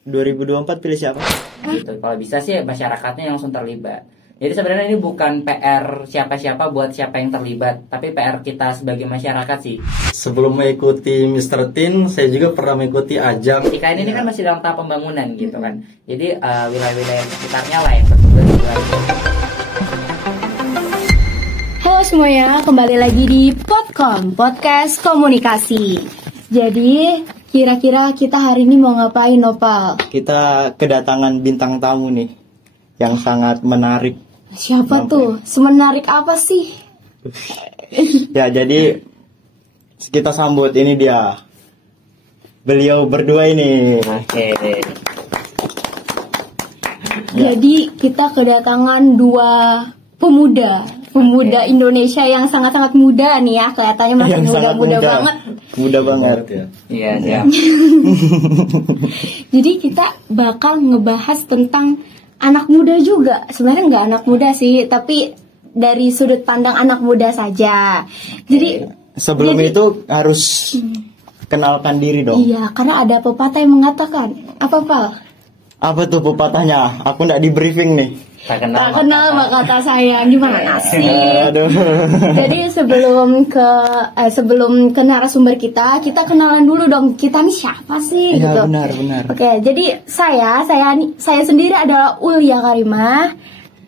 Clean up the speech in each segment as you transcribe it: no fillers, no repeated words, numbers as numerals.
2024 pilih siapa? Gitu. Kalau bisa sih masyarakatnya yang langsung terlibat. Jadi sebenarnya ini bukan PR siapa-siapa buat siapa yang terlibat, tapi PR kita sebagai masyarakat sih. Sebelum mengikuti Mr. Teen, saya juga pernah mengikuti ajang. IKN ini kan masih dalam tahap pembangunan gitu kan. Jadi wilayah-wilayah sekitarnya lah yang bertugas juga. Halo semuanya, kembali lagi di Podcom, Podcast Komunikasi. Jadi, kira-kira kita hari ini mau ngapain, Nopal? Kita kedatangan bintang tamu nih yang sangat menarik. Siapa tuh? Semenarik apa sih? Ya, jadi kita sambut, ini dia. Beliau berdua ini. Oke. Jadi, kita kedatangan dua pemuda Indonesia yang sangat-sangat muda nih ya. Kelihatannya masih Yang sangat muda banget. Muda banget ya. Iya, siap. Jadi kita bakal ngebahas tentang anak muda juga. Sebenarnya nggak anak muda sih, tapi dari sudut pandang anak muda saja. Jadi Sebelum itu harus kenalkan diri dong. iya, karena ada pepatah yang mengatakan apa, Pal? Apa tuh pepatahnya? Aku nggak di briefing nih. Tak kenal maka tak sayang. Gimana sih? Aduh. Jadi sebelum ke narasumber kita kenalan dulu dong. Kita nih siapa sih? Ya, gitu. benar. Oke, jadi saya sendiri adalah Ulia Karimah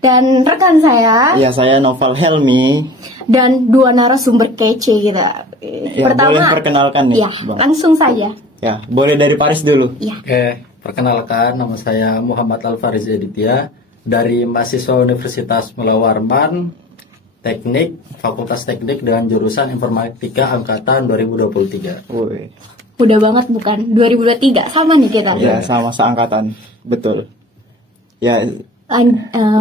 dan rekan saya Ya, saya Noval Helmi. dan dua narasumber kece kita. Ya, boleh perkenalkan nih, ya, Bang. langsung saja. Ya, boleh dari Paris dulu. Ya. Oke, perkenalkan, nama saya Muhammad Alfariz Aditya dari mahasiswa Universitas Mula Warman, Teknik, Fakultas Teknik dengan jurusan Informatika angkatan 2023. Woi. Udah banget bukan? 2023 sama nih kita. Ya, sama seangkatan. Betul. Ya,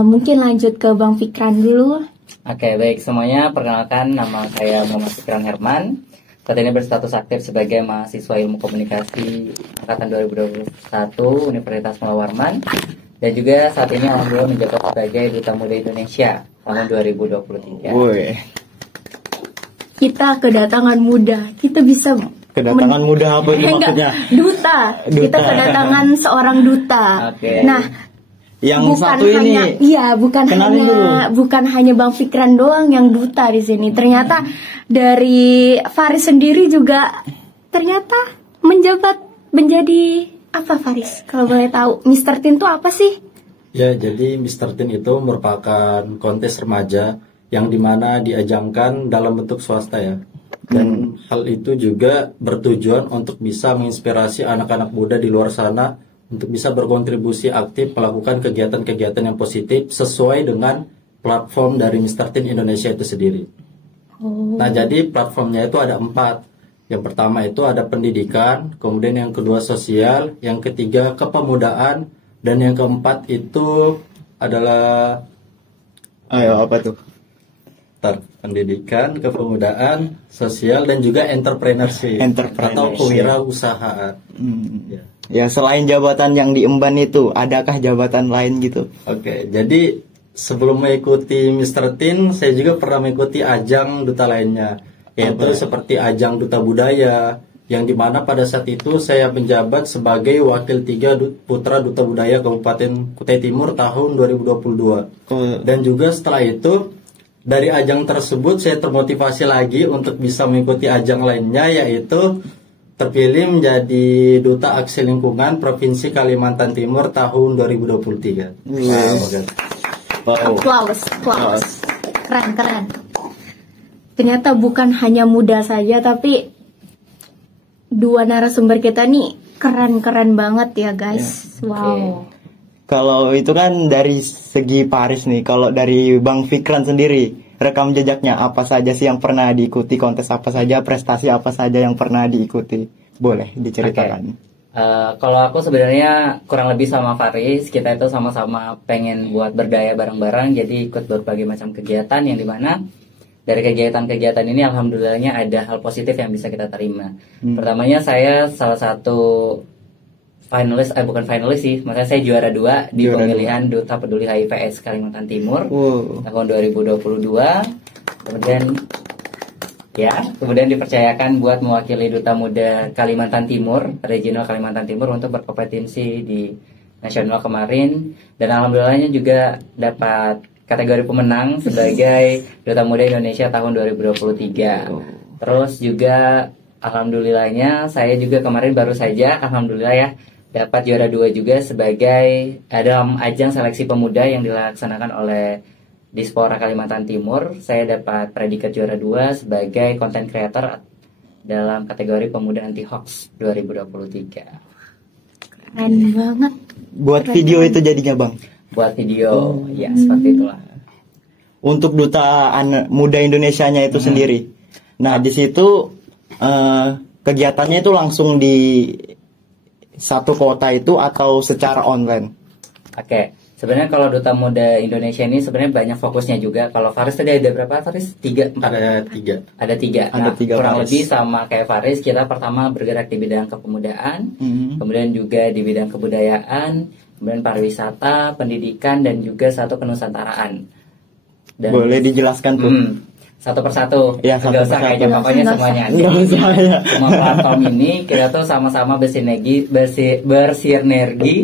Mungkin lanjut ke Bang Fikran dulu. Oke, baik semuanya. Perkenalkan, nama saya Muhammad Fikran Herman. Saat ini berstatus aktif sebagai mahasiswa Ilmu Komunikasi angkatan 2021 Universitas Mula Warman. Dan juga saat ini alhamdulillah menjabat sebagai Duta Muda Indonesia tahun 2023. woi. Kita kedatangan muda. Kita bisa Kedatangan muda apa itu maksudnya? Duta. Kita kedatangan seorang duta. Oke. Nah, Yang satu hanya, ini. iya, bukan hanya Bang Fikran doang yang duta di sini. Ternyata dari Faris sendiri juga ternyata menjadi apa, Faris? Kalau boleh tahu, Mr. Teen itu apa sih? Ya, jadi Mr. Teen itu merupakan kontes remaja yang dimana diajangkan dalam bentuk swasta ya. Dan hal itu juga bertujuan untuk bisa menginspirasi anak-anak muda di luar sana untuk bisa berkontribusi aktif melakukan kegiatan-kegiatan yang positif sesuai dengan platform dari Mr. Teen Indonesia itu sendiri. Nah, jadi platformnya itu ada 4. Yang pertama itu ada pendidikan, kemudian yang kedua sosial, yang ketiga kepemudaan, dan yang keempat itu adalah Ayo, apa tuh? pendidikan, kepemudaan, sosial, dan juga entrepreneurship atau kewirausahaan. Ya. Ya, selain jabatan yang diemban itu, adakah jabatan lain gitu? Oke, jadi sebelum mengikuti Mr. Teen, saya juga pernah mengikuti ajang duta lainnya, yaitu seperti ajang duta budaya, yang dimana pada saat itu saya menjabat sebagai wakil 3 putra duta budaya Kabupaten Kutai Timur tahun 2022. Dan juga setelah itu, dari ajang tersebut saya termotivasi lagi untuk bisa mengikuti ajang lainnya, yaitu terpilih menjadi Duta Aksi Lingkungan Provinsi Kalimantan Timur tahun 2023. Wow. Applause. Keren. Ternyata bukan hanya muda saja, tapi dua narasumber kita nih keren banget ya, guys. Ya. Wow. Kalau itu kan dari segi Paris nih, kalau dari Bang Fikran sendiri, rekam jejaknya apa saja sih yang pernah diikuti, kontes apa saja, prestasi apa saja yang pernah diikuti? Boleh diceritakan. Kalau aku sebenarnya kurang lebih sama Faris, kita itu sama-sama pengen buat berdaya bareng-bareng, jadi ikut berbagai macam kegiatan yang dimana dari kegiatan-kegiatan ini alhamdulillahnya ada hal positif yang bisa kita terima. Pertamanya saya salah satu bukan finalis sih, maksudnya saya juara 2 di pemilihan Duta Peduli HIV AIDS Kalimantan Timur tahun 2022. Kemudian ya. Kemudian dipercayakan buat mewakili Duta Muda Kalimantan Timur, regional Kalimantan Timur untuk berkompetensi di nasional kemarin, dan alhamdulillahnya juga dapat kategori pemenang sebagai Duta Muda Indonesia tahun 2023. Terus juga alhamdulillahnya saya juga kemarin baru saja alhamdulillah ya dapat juara 2 juga sebagai dalam ajang seleksi pemuda yang dilaksanakan oleh Dispora Kalimantan Timur. Saya dapat predikat juara 2 sebagai content creator dalam kategori pemuda anti hoax 2023. Keren banget. Buat video itu jadinya Bang. Buat video, ya seperti itulah. Untuk Duta Muda Indonesianya itu sendiri. Nah, di situ kegiatannya itu langsung di satu kota itu atau secara online? Oke. Sebenarnya kalau Duta Muda Indonesia ini sebenarnya banyak fokusnya juga. Kalau Faris tadi ada berapa, Faris? 3, 4? Ada 3. Ada 3. Ada 3 kurang Faris. lebih sama kayak Faris, kita pertama bergerak di bidang kepemudaan, kemudian juga di bidang kebudayaan, kemudian pariwisata, pendidikan, dan juga satu kenusantaraan. Dan, Boleh dijelaskan tuh? Satu persatu. Ya, satu Nggak usah persatu. kayaknya, pokoknya Nggak semuanya. Nggak usah ya. Semua platform ini kita tuh sama-sama bersinergi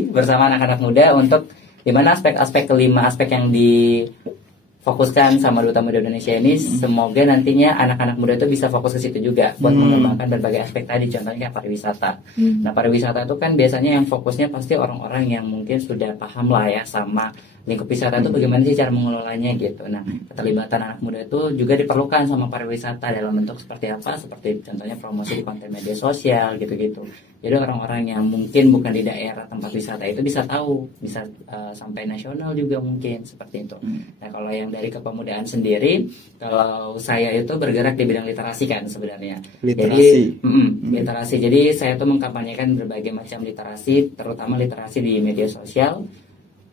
bersama anak-anak muda untuk dimana aspek-aspek kelima aspek yang difokuskan sama Duta Muda Indonesia ini semoga nantinya anak-anak muda itu bisa fokus ke situ juga buat mengembangkan berbagai aspek tadi, contohnya kayak pariwisata. Nah, pariwisata itu kan biasanya yang fokusnya pasti orang-orang yang mungkin sudah paham lah ya sama lingkup wisata itu bagaimana sih cara mengelolanya gitu. Nah, keterlibatan anak muda itu juga diperlukan sama pariwisata dalam bentuk seperti apa? Seperti contohnya promosi di konten media sosial gitu-gitu. Jadi orang-orang yang mungkin bukan di daerah tempat wisata itu bisa tahu, bisa sampai nasional juga mungkin seperti itu. Nah, kalau yang dari kepemudaan sendiri, kalau saya itu bergerak di bidang literasi kan sebenarnya. Literasi. Jadi literasi. Jadi saya tuh mengkampanyekan berbagai macam literasi, terutama literasi di media sosial,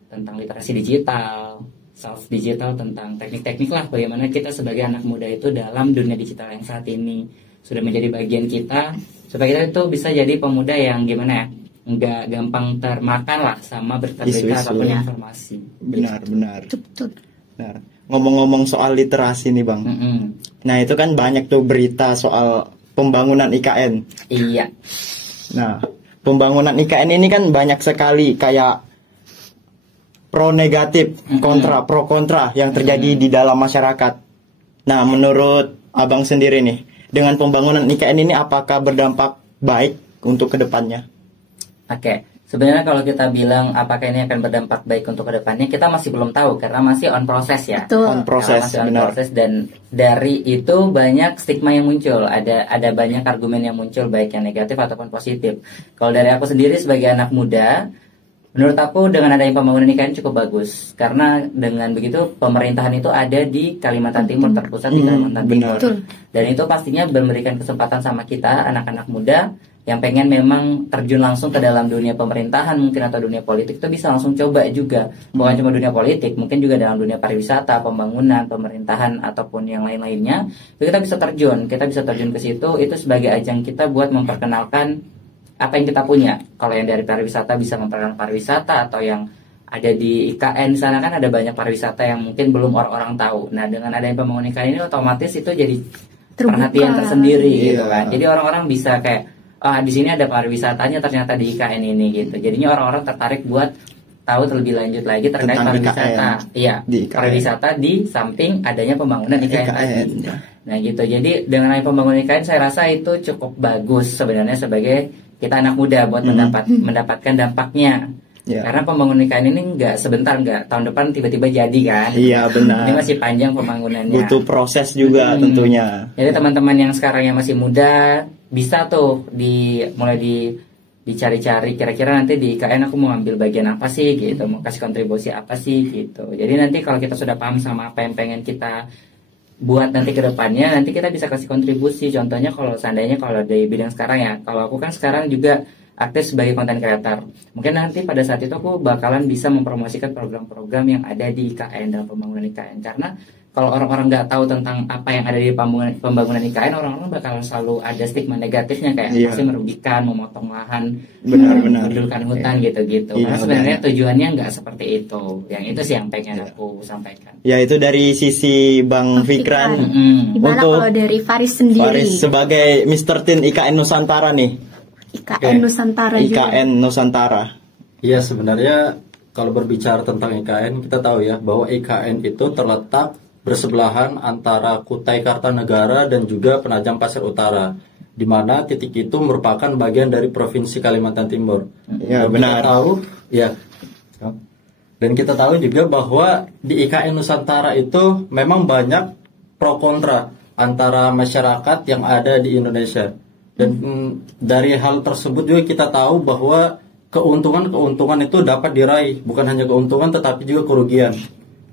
tentang literasi digital, self digital, tentang teknik-teknik lah bagaimana kita sebagai anak muda itu dalam dunia digital yang saat ini sudah menjadi bagian kita, supaya kita itu bisa jadi pemuda yang gimana ya, nggak gampang termakan lah sama berita-berita Isu-isu ataupun ya. informasi. Benar. Betul. Benar. Ngomong-ngomong soal literasi nih Bang. Nah, itu kan banyak tuh berita soal pembangunan IKN. Iya. Nah, pembangunan IKN ini kan banyak sekali kayak pro negatif, kontra, pro kontra yang terjadi di dalam masyarakat. Nah, menurut Abang sendiri nih, dengan pembangunan IKN ini apakah berdampak baik untuk kedepannya? Oke. Sebenarnya kalau kita bilang apakah ini akan berdampak baik untuk kedepannya, kita masih belum tahu karena masih on proses ya. Betul. On proses, Masih on benar. proses, dan dari itu banyak stigma yang muncul, ada banyak argumen yang muncul baik yang negatif ataupun positif. Kalau dari aku sendiri sebagai anak muda, menurut aku dengan adanya pembangunan IKN cukup bagus karena dengan begitu pemerintahan itu ada di Kalimantan Timur, terpusat di Kalimantan Timur. Betul. Dan itu pastinya memberikan kesempatan sama kita anak-anak muda yang pengen memang terjun langsung ke dalam dunia pemerintahan mungkin atau dunia politik itu bisa langsung coba juga. Bukan cuma dunia politik, mungkin juga dalam dunia pariwisata, pembangunan, pemerintahan ataupun yang lain-lainnya. Itu kita bisa terjun ke situ, itu sebagai ajang kita buat memperkenalkan apa yang kita punya. Kalau yang dari pariwisata bisa memperkenalkan pariwisata, atau yang ada di IKN di sana kan ada banyak pariwisata yang mungkin belum orang-orang tahu. Nah, dengan adanya pembangunan IKN ini otomatis itu jadi Terbuka. perhatian tersendiri gitu Iya. kan. Jadi orang-orang bisa kayak di sini ada pariwisatanya ternyata di IKN ini gitu. Jadinya orang-orang tertarik buat tahu terlebih lanjut lagi terkait Tentang pariwisata. IKN. Iya, Di IKN. pariwisata di samping adanya pembangunan IKN tadi. IKN, ya. Nah gitu. Jadi dengan adanya pembangunan IKN saya rasa itu cukup bagus sebenarnya sebagai kita anak muda buat mendapatkan dampaknya. Ya. Karena pembangunan IKN ini nggak sebentar, nggak tahun depan tiba-tiba jadi kan. Iya, benar. Ini masih panjang pembangunannya. Butuh proses juga tentunya. Jadi teman-teman yang sekarang yang masih muda bisa tuh mulai dicari-cari kira-kira nanti di IKN aku mau ambil bagian apa sih gitu, mau kasih kontribusi apa sih gitu. Jadi nanti kalau kita sudah paham sama apa yang pengen kita buat nanti ke depannya, nanti kita bisa kasih kontribusi. Contohnya kalau seandainya kalau di bidang sekarang ya, kalau aku kan sekarang juga aktif sebagai content creator. Mungkin nanti pada saat itu aku bakalan bisa mempromosikan program-program yang ada di IKN dalam pembangunan IKN. Karena kalau orang-orang nggak tahu tentang apa yang ada di pembangunan IKN, orang-orang bakal selalu ada stigma negatifnya kayak Iya. pasti merugikan, memotong lahan, Benar-benar. mendudukkan hutan gitu-gitu. Iya, Karena sebenarnya benar. tujuannya nggak seperti itu. Yang itu sih yang pengen aku sampaikan. Ya itu dari sisi Bang Fikran. Gimana Untuk kalau dari Faris sendiri? Faris sebagai Mr. Teen IKN Nusantara nih. IKN Nusantara juga. IKN Nusantara. Iya, sebenarnya kalau berbicara tentang IKN, kita tahu ya bahwa IKN itu terletak bersebelahan antara Kutai Kartanegara dan juga Penajam Pasir Utara, di mana titik itu merupakan bagian dari Provinsi Kalimantan Timur. Ya, Dan benar. Kita tahu, ya. Dan kita tahu juga bahwa di IKN Nusantara itu memang banyak pro kontra antara masyarakat yang ada di Indonesia. Dan dari hal tersebut juga kita tahu bahwa keuntungan itu dapat diraih, bukan hanya keuntungan tetapi juga kerugian.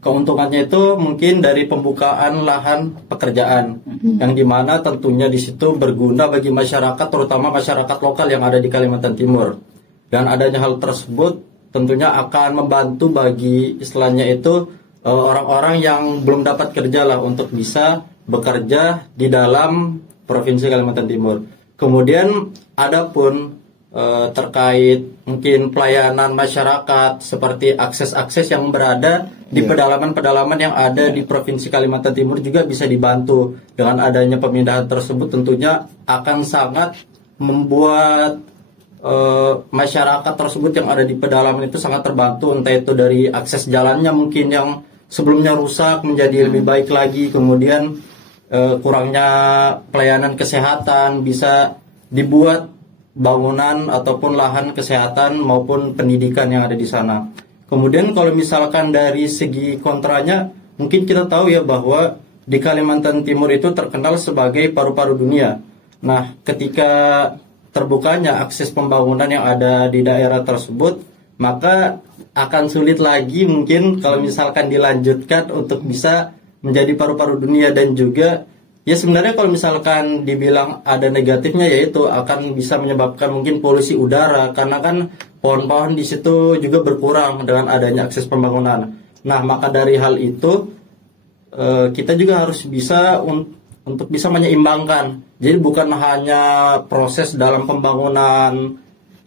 Keuntungannya itu mungkin dari pembukaan lahan pekerjaan, yang dimana tentunya di situ berguna bagi masyarakat, terutama masyarakat lokal yang ada di Kalimantan Timur. Dan adanya hal tersebut tentunya akan membantu bagi istilahnya itu orang-orang yang belum dapat kerja lah untuk bisa bekerja di dalam Provinsi Kalimantan Timur. Kemudian adapun terkait mungkin pelayanan masyarakat seperti akses-akses yang berada di pedalaman-pedalaman yang ada di Provinsi Kalimantan Timur juga bisa dibantu. Dengan adanya pemindahan tersebut tentunya akan sangat membuat masyarakat tersebut yang ada di pedalaman itu sangat terbantu, entah itu dari akses jalannya mungkin yang sebelumnya rusak menjadi lebih baik lagi, kemudian kurangnya pelayanan kesehatan bisa dibuat bangunan ataupun lahan kesehatan maupun pendidikan yang ada di sana. Kemudian kalau misalkan dari segi kontranya, mungkin kita tahu ya bahwa di Kalimantan Timur itu terkenal sebagai paru-paru dunia. Nah, ketika terbukanya akses pembangunan yang ada di daerah tersebut, maka akan sulit lagi mungkin kalau misalkan dilanjutkan untuk bisa menjadi paru-paru dunia. Dan juga ya sebenarnya kalau misalkan dibilang ada negatifnya, yaitu akan bisa menyebabkan mungkin polusi udara, karena kan pohon-pohon di situ juga berkurang dengan adanya akses pembangunan. Nah, maka dari hal itu kita juga harus bisa untuk bisa menyeimbangkan. Jadi bukan hanya proses dalam pembangunan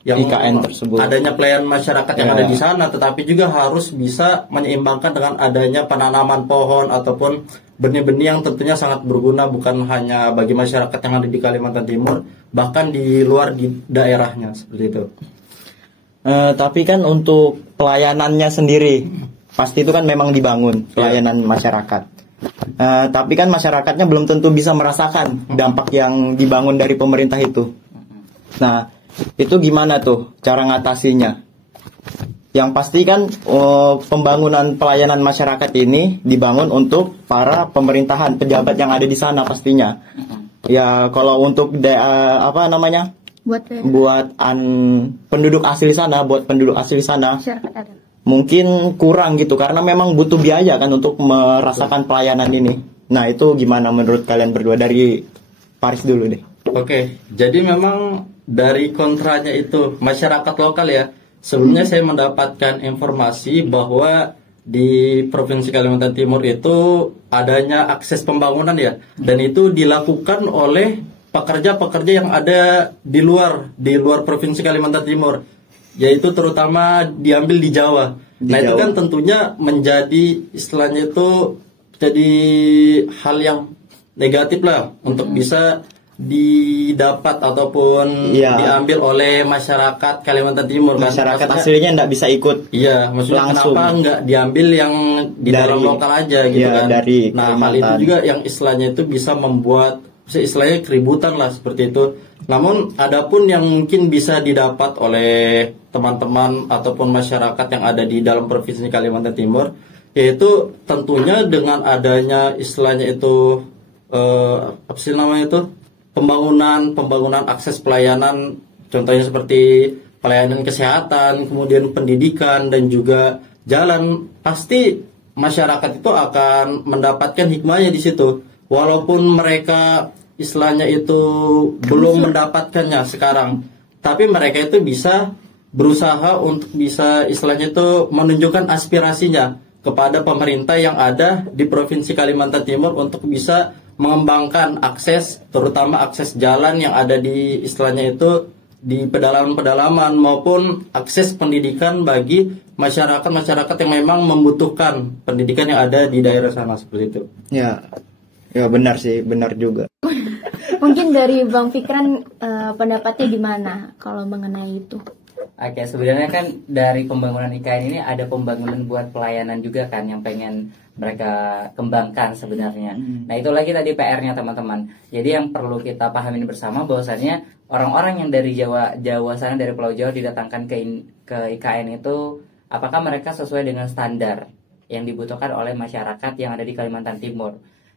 yang IKN tersebut, adanya pelayanan masyarakat yang ada di sana, tetapi juga harus bisa menyeimbangkan dengan adanya penanaman pohon ataupun benih-benih yang tentunya sangat berguna bukan hanya bagi masyarakat yang ada di Kalimantan Timur, bahkan di luar di daerahnya seperti itu. Tapi kan untuk pelayanannya sendiri pasti itu kan memang dibangun pelayanan masyarakat. Tapi kan masyarakatnya belum tentu bisa merasakan dampak yang dibangun dari pemerintah itu. Nah, itu gimana tuh cara ngatasinya? Yang pasti kan pembangunan pelayanan masyarakat ini dibangun untuk para pemerintahan, pejabat yang ada di sana pastinya. Ya kalau untuk penduduk asli sana, Masyarakat adat. mungkin kurang gitu karena memang butuh biaya kan untuk merasakan pelayanan ini. Nah, itu gimana menurut kalian berdua? Dari Faris dulu deh. Oke, jadi memang dari kontranya itu masyarakat lokal ya. Sebelumnya saya mendapatkan informasi bahwa di Provinsi Kalimantan Timur itu adanya akses pembangunan ya, dan itu dilakukan oleh pekerja-pekerja yang ada di luar Provinsi Kalimantan Timur, yaitu terutama diambil di Jawa. Itu kan tentunya menjadi istilahnya itu jadi hal yang negatif lah untuk bisa didapat ataupun diambil oleh masyarakat Kalimantan Timur. Masyarakat aslinya nggak bisa ikut. Iya, maksudnya langsung. kenapa nggak diambil yang di dalam lokal aja gitu kan? Dari nah, hal itu juga yang istilahnya itu bisa membuat istilahnya keributan lah seperti itu. Namun adapun yang mungkin bisa didapat oleh teman-teman ataupun masyarakat yang ada di dalam Provinsi Kalimantan Timur, yaitu tentunya dengan adanya istilahnya itu apa sih namanya itu, pembangunan akses pelayanan, contohnya seperti pelayanan kesehatan, kemudian pendidikan dan juga jalan, pasti masyarakat itu akan mendapatkan hikmahnya di situ. Walaupun mereka istilahnya itu belum mendapatkannya sekarang, tapi mereka itu bisa berusaha untuk bisa istilahnya itu menunjukkan aspirasinya kepada pemerintah yang ada di Provinsi Kalimantan Timur untuk bisa mengembangkan akses, terutama akses jalan yang ada di istilahnya itu di pedalaman-pedalaman maupun akses pendidikan bagi masyarakat-masyarakat yang memang membutuhkan pendidikan yang ada di daerah sana seperti itu. Ya, ya benar sih, benar juga. Mungkin dari Bang Fikran pendapatnya gimana kalau mengenai itu? Oke, sebenarnya kan dari pembangunan IKN ini ada pembangunan buat pelayanan juga kan yang pengen mereka kembangkan sebenarnya. Nah, itu lagi tadi PR-nya teman-teman. Jadi yang perlu kita pahamin bersama bahwasannya orang-orang yang dari Jawa sana, dari Pulau Jawa didatangkan ke IKN itu apakah mereka sesuai dengan standar yang dibutuhkan oleh masyarakat yang ada di Kalimantan Timur.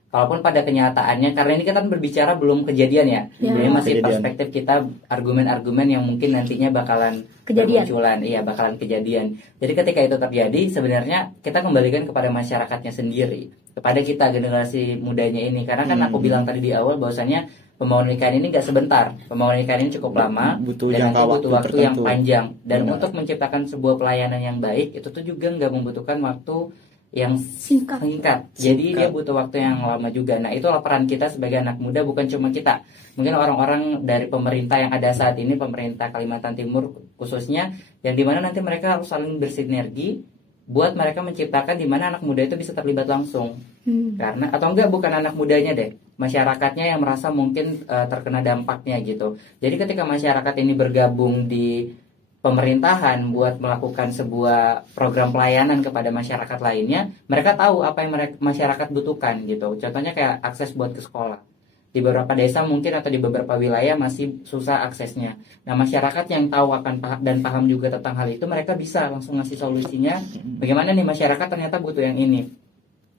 Kalaupun pada kenyataannya, karena ini kita belum belum kejadian ya, jadi masih perspektif kita argumen-argumen yang mungkin nantinya bakalan bermunculan, iya bakalan kejadian. Jadi ketika itu terjadi, sebenarnya kita kembalikan kepada masyarakatnya sendiri, kepada kita generasi mudanya ini, karena kan aku bilang tadi di awal bahwasanya pembangunan IKN ini nggak sebentar, pembangunan IKN ini cukup lama, dan nanti butuh waktu yang panjang, dan untuk menciptakan sebuah pelayanan yang baik itu tuh juga nggak membutuhkan waktu yang singkat. Jadi dia butuh waktu yang lama juga. Nah, itulah peran kita sebagai anak muda, bukan cuma kita. Mungkin orang-orang dari pemerintah yang ada saat ini, pemerintah Kalimantan Timur khususnya, yang dimana nanti mereka harus saling bersinergi buat mereka menciptakan dimana anak muda itu bisa terlibat langsung. Karena atau enggak bukan anak mudanya deh, masyarakatnya yang merasa mungkin terkena dampaknya gitu. Jadi ketika masyarakat ini bergabung di pemerintahan buat melakukan sebuah program pelayanan kepada masyarakat lainnya, mereka tahu apa yang masyarakat butuhkan gitu. Contohnya kayak akses buat ke sekolah. Di beberapa desa mungkin atau di beberapa wilayah masih susah aksesnya. Nah, masyarakat yang tahu akan dan paham juga tentang hal itu, mereka bisa langsung ngasih solusinya. Bagaimana nih masyarakat ternyata butuh yang ini.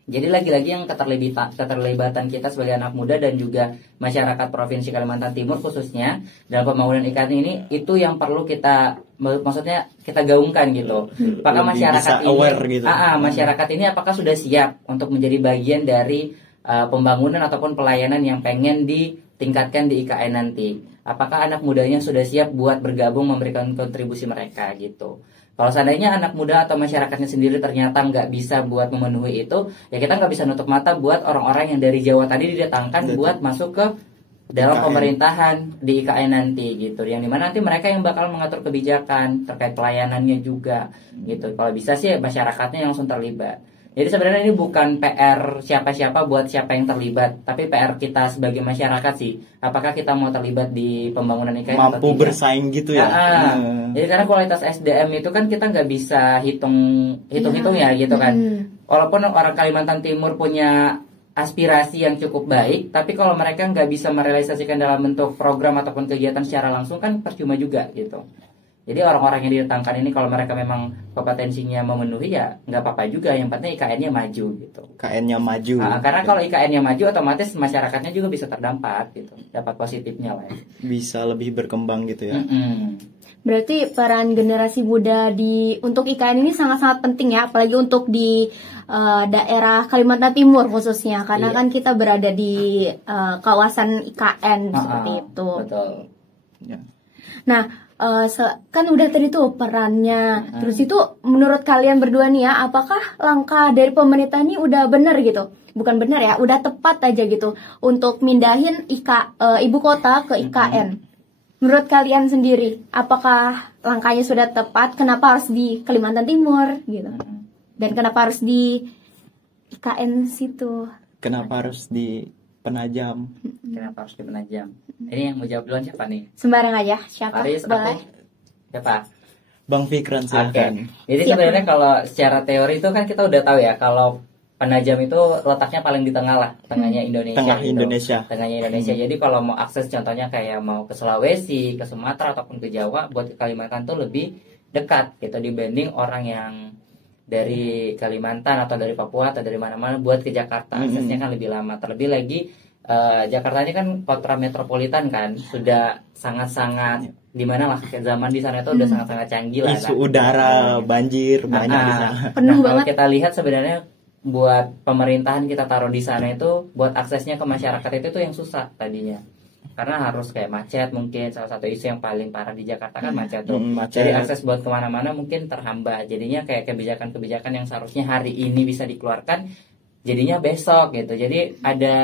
Jadi lagi-lagi yang keterlibatan kita sebagai anak muda dan juga masyarakat Provinsi Kalimantan Timur khususnya dalam pembangunan IKN ini, itu yang perlu kita, maksudnya kita gaungkan gitu. Apakah masyarakat ini, gitu. Masyarakat ini apakah sudah siap untuk menjadi bagian dari pembangunan ataupun pelayanan yang pengen ditingkatkan di IKN nanti? Apakah anak mudanya sudah siap buat bergabung memberikan kontribusi mereka gitu? Kalau seandainya anak muda atau masyarakatnya sendiri ternyata nggak bisa buat memenuhi itu, ya kita nggak bisa nutup mata buat orang-orang yang dari Jawa tadi didatangkan buat masuk ke dalam pemerintahan di IKN nanti gitu. Yang dimana nanti mereka yang bakal mengatur kebijakan terkait pelayanannya juga gitu. Kalau bisa sih masyarakatnya yang langsung terlibat. Jadi sebenarnya ini bukan PR siapa-siapa buat siapa yang terlibat, tapi PR kita sebagai masyarakat sih. Apakah kita mau terlibat di pembangunan IKN mampu bersaing gitu ya? Jadi karena kualitas SDM itu kan kita nggak bisa hitung ya gitu kan. Walaupun orang Kalimantan Timur punya aspirasi yang cukup baik, tapi kalau mereka nggak bisa merealisasikan dalam bentuk program ataupun kegiatan secara langsung kan percuma juga gitu. Jadi orang-orang yang didatangkan ini kalau mereka memang kompetensinya memenuhi ya nggak apa-apa juga. Yang penting IKN-nya maju gitu. IKN-nya maju. Karena kalau IKN-nya maju otomatis masyarakatnya juga bisa terdampak gitu. Dapat positifnya lah. Bisa lebih berkembang gitu ya. Berarti peran generasi muda untuk IKN ini sangat-sangat penting ya, apalagi untuk di daerah Kalimantan Timur khususnya, karena kan kita berada di kawasan IKN seperti itu. Betul. Ya. Nah, kan udah tadi tuh perannya. Terus itu menurut kalian berdua nih ya, apakah langkah dari pemerintah ini udah benar gitu? Bukan benar ya, udah tepat aja gitu untuk mindahin ibu kota ke IKN. Menurut kalian sendiri, apakah langkahnya sudah tepat? Kenapa harus di Kalimantan Timur gitu? Dan kenapa harus di IKN situ? Kenapa harus di Penajam? Kenapa harus di Penajam? Ini yang mau jawab duluan siapa nih? Sembarang aja, siapa? Paris, boleh. Siapa? Bang Fikran silakan. Jadi sebenarnya kalau secara teori itu kan kita udah tahu ya, kalau Penajam itu letaknya paling di tengah lah, tengahnya Indonesia. Tengahnya Indonesia. Jadi kalau mau akses contohnya kayak mau ke Sulawesi, ke Sumatera ataupun ke Jawa, buat ke Kalimantan tuh lebih dekat gitu dibanding orang yang dari Kalimantan atau dari Papua atau dari mana-mana buat ke Jakarta. Aksesnya kan lebih lama. Terlebih lagi Jakarta ini kan kota metropolitan kan, sudah sangat-sangat dimana lah zaman di sana itu udah sangat-sangat canggih lah. Isu udara, banjir banyak di sana. Penuh banget. Kalau kita lihat sebenarnya buat pemerintahan kita taruh di sana itu buat aksesnya ke masyarakat itu tuh yang susah tadinya. karena harus kayak macet, mungkin salah satu isu yang paling parah di Jakarta kan macet tuh. Macet. Jadi akses buat kemana-mana mungkin terhambat, jadinya kayak kebijakan-kebijakan yang seharusnya hari ini bisa dikeluarkan jadinya besok gitu. Jadi ada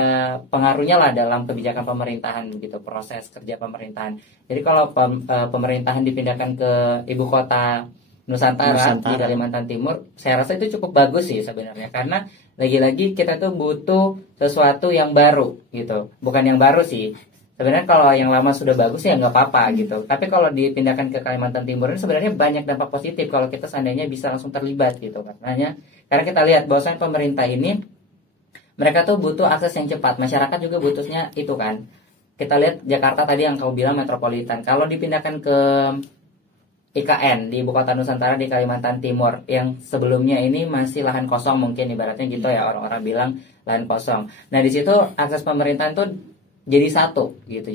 pengaruhnya lah dalam kebijakan pemerintahan gitu, proses kerja pemerintahan. Jadi kalau pemerintahan dipindahkan ke ibu kota Nusantara di Kalimantan Timur, saya rasa itu cukup bagus sih sebenarnya, karena lagi-lagi kita tuh butuh sesuatu yang baru gitu, bukan yang baru sih. Sebenarnya kalau yang lama sudah bagus ya nggak apa-apa gitu. Tapi kalau dipindahkan ke Kalimantan Timur ini sebenarnya banyak dampak positif kalau kita seandainya bisa langsung terlibat gitu. Karena kita lihat bahwasannya pemerintah ini mereka tuh butuh akses yang cepat, masyarakat juga butuhnya itu kan. Kita lihat Jakarta tadi yang kau bilang metropolitan, kalau dipindahkan ke IKN di Ibu Kota Nusantara di Kalimantan Timur yang sebelumnya ini masih lahan kosong, mungkin ibaratnya gitu ya, orang-orang bilang lahan kosong. Nah di situ akses pemerintahan tuh jadi satu gitu,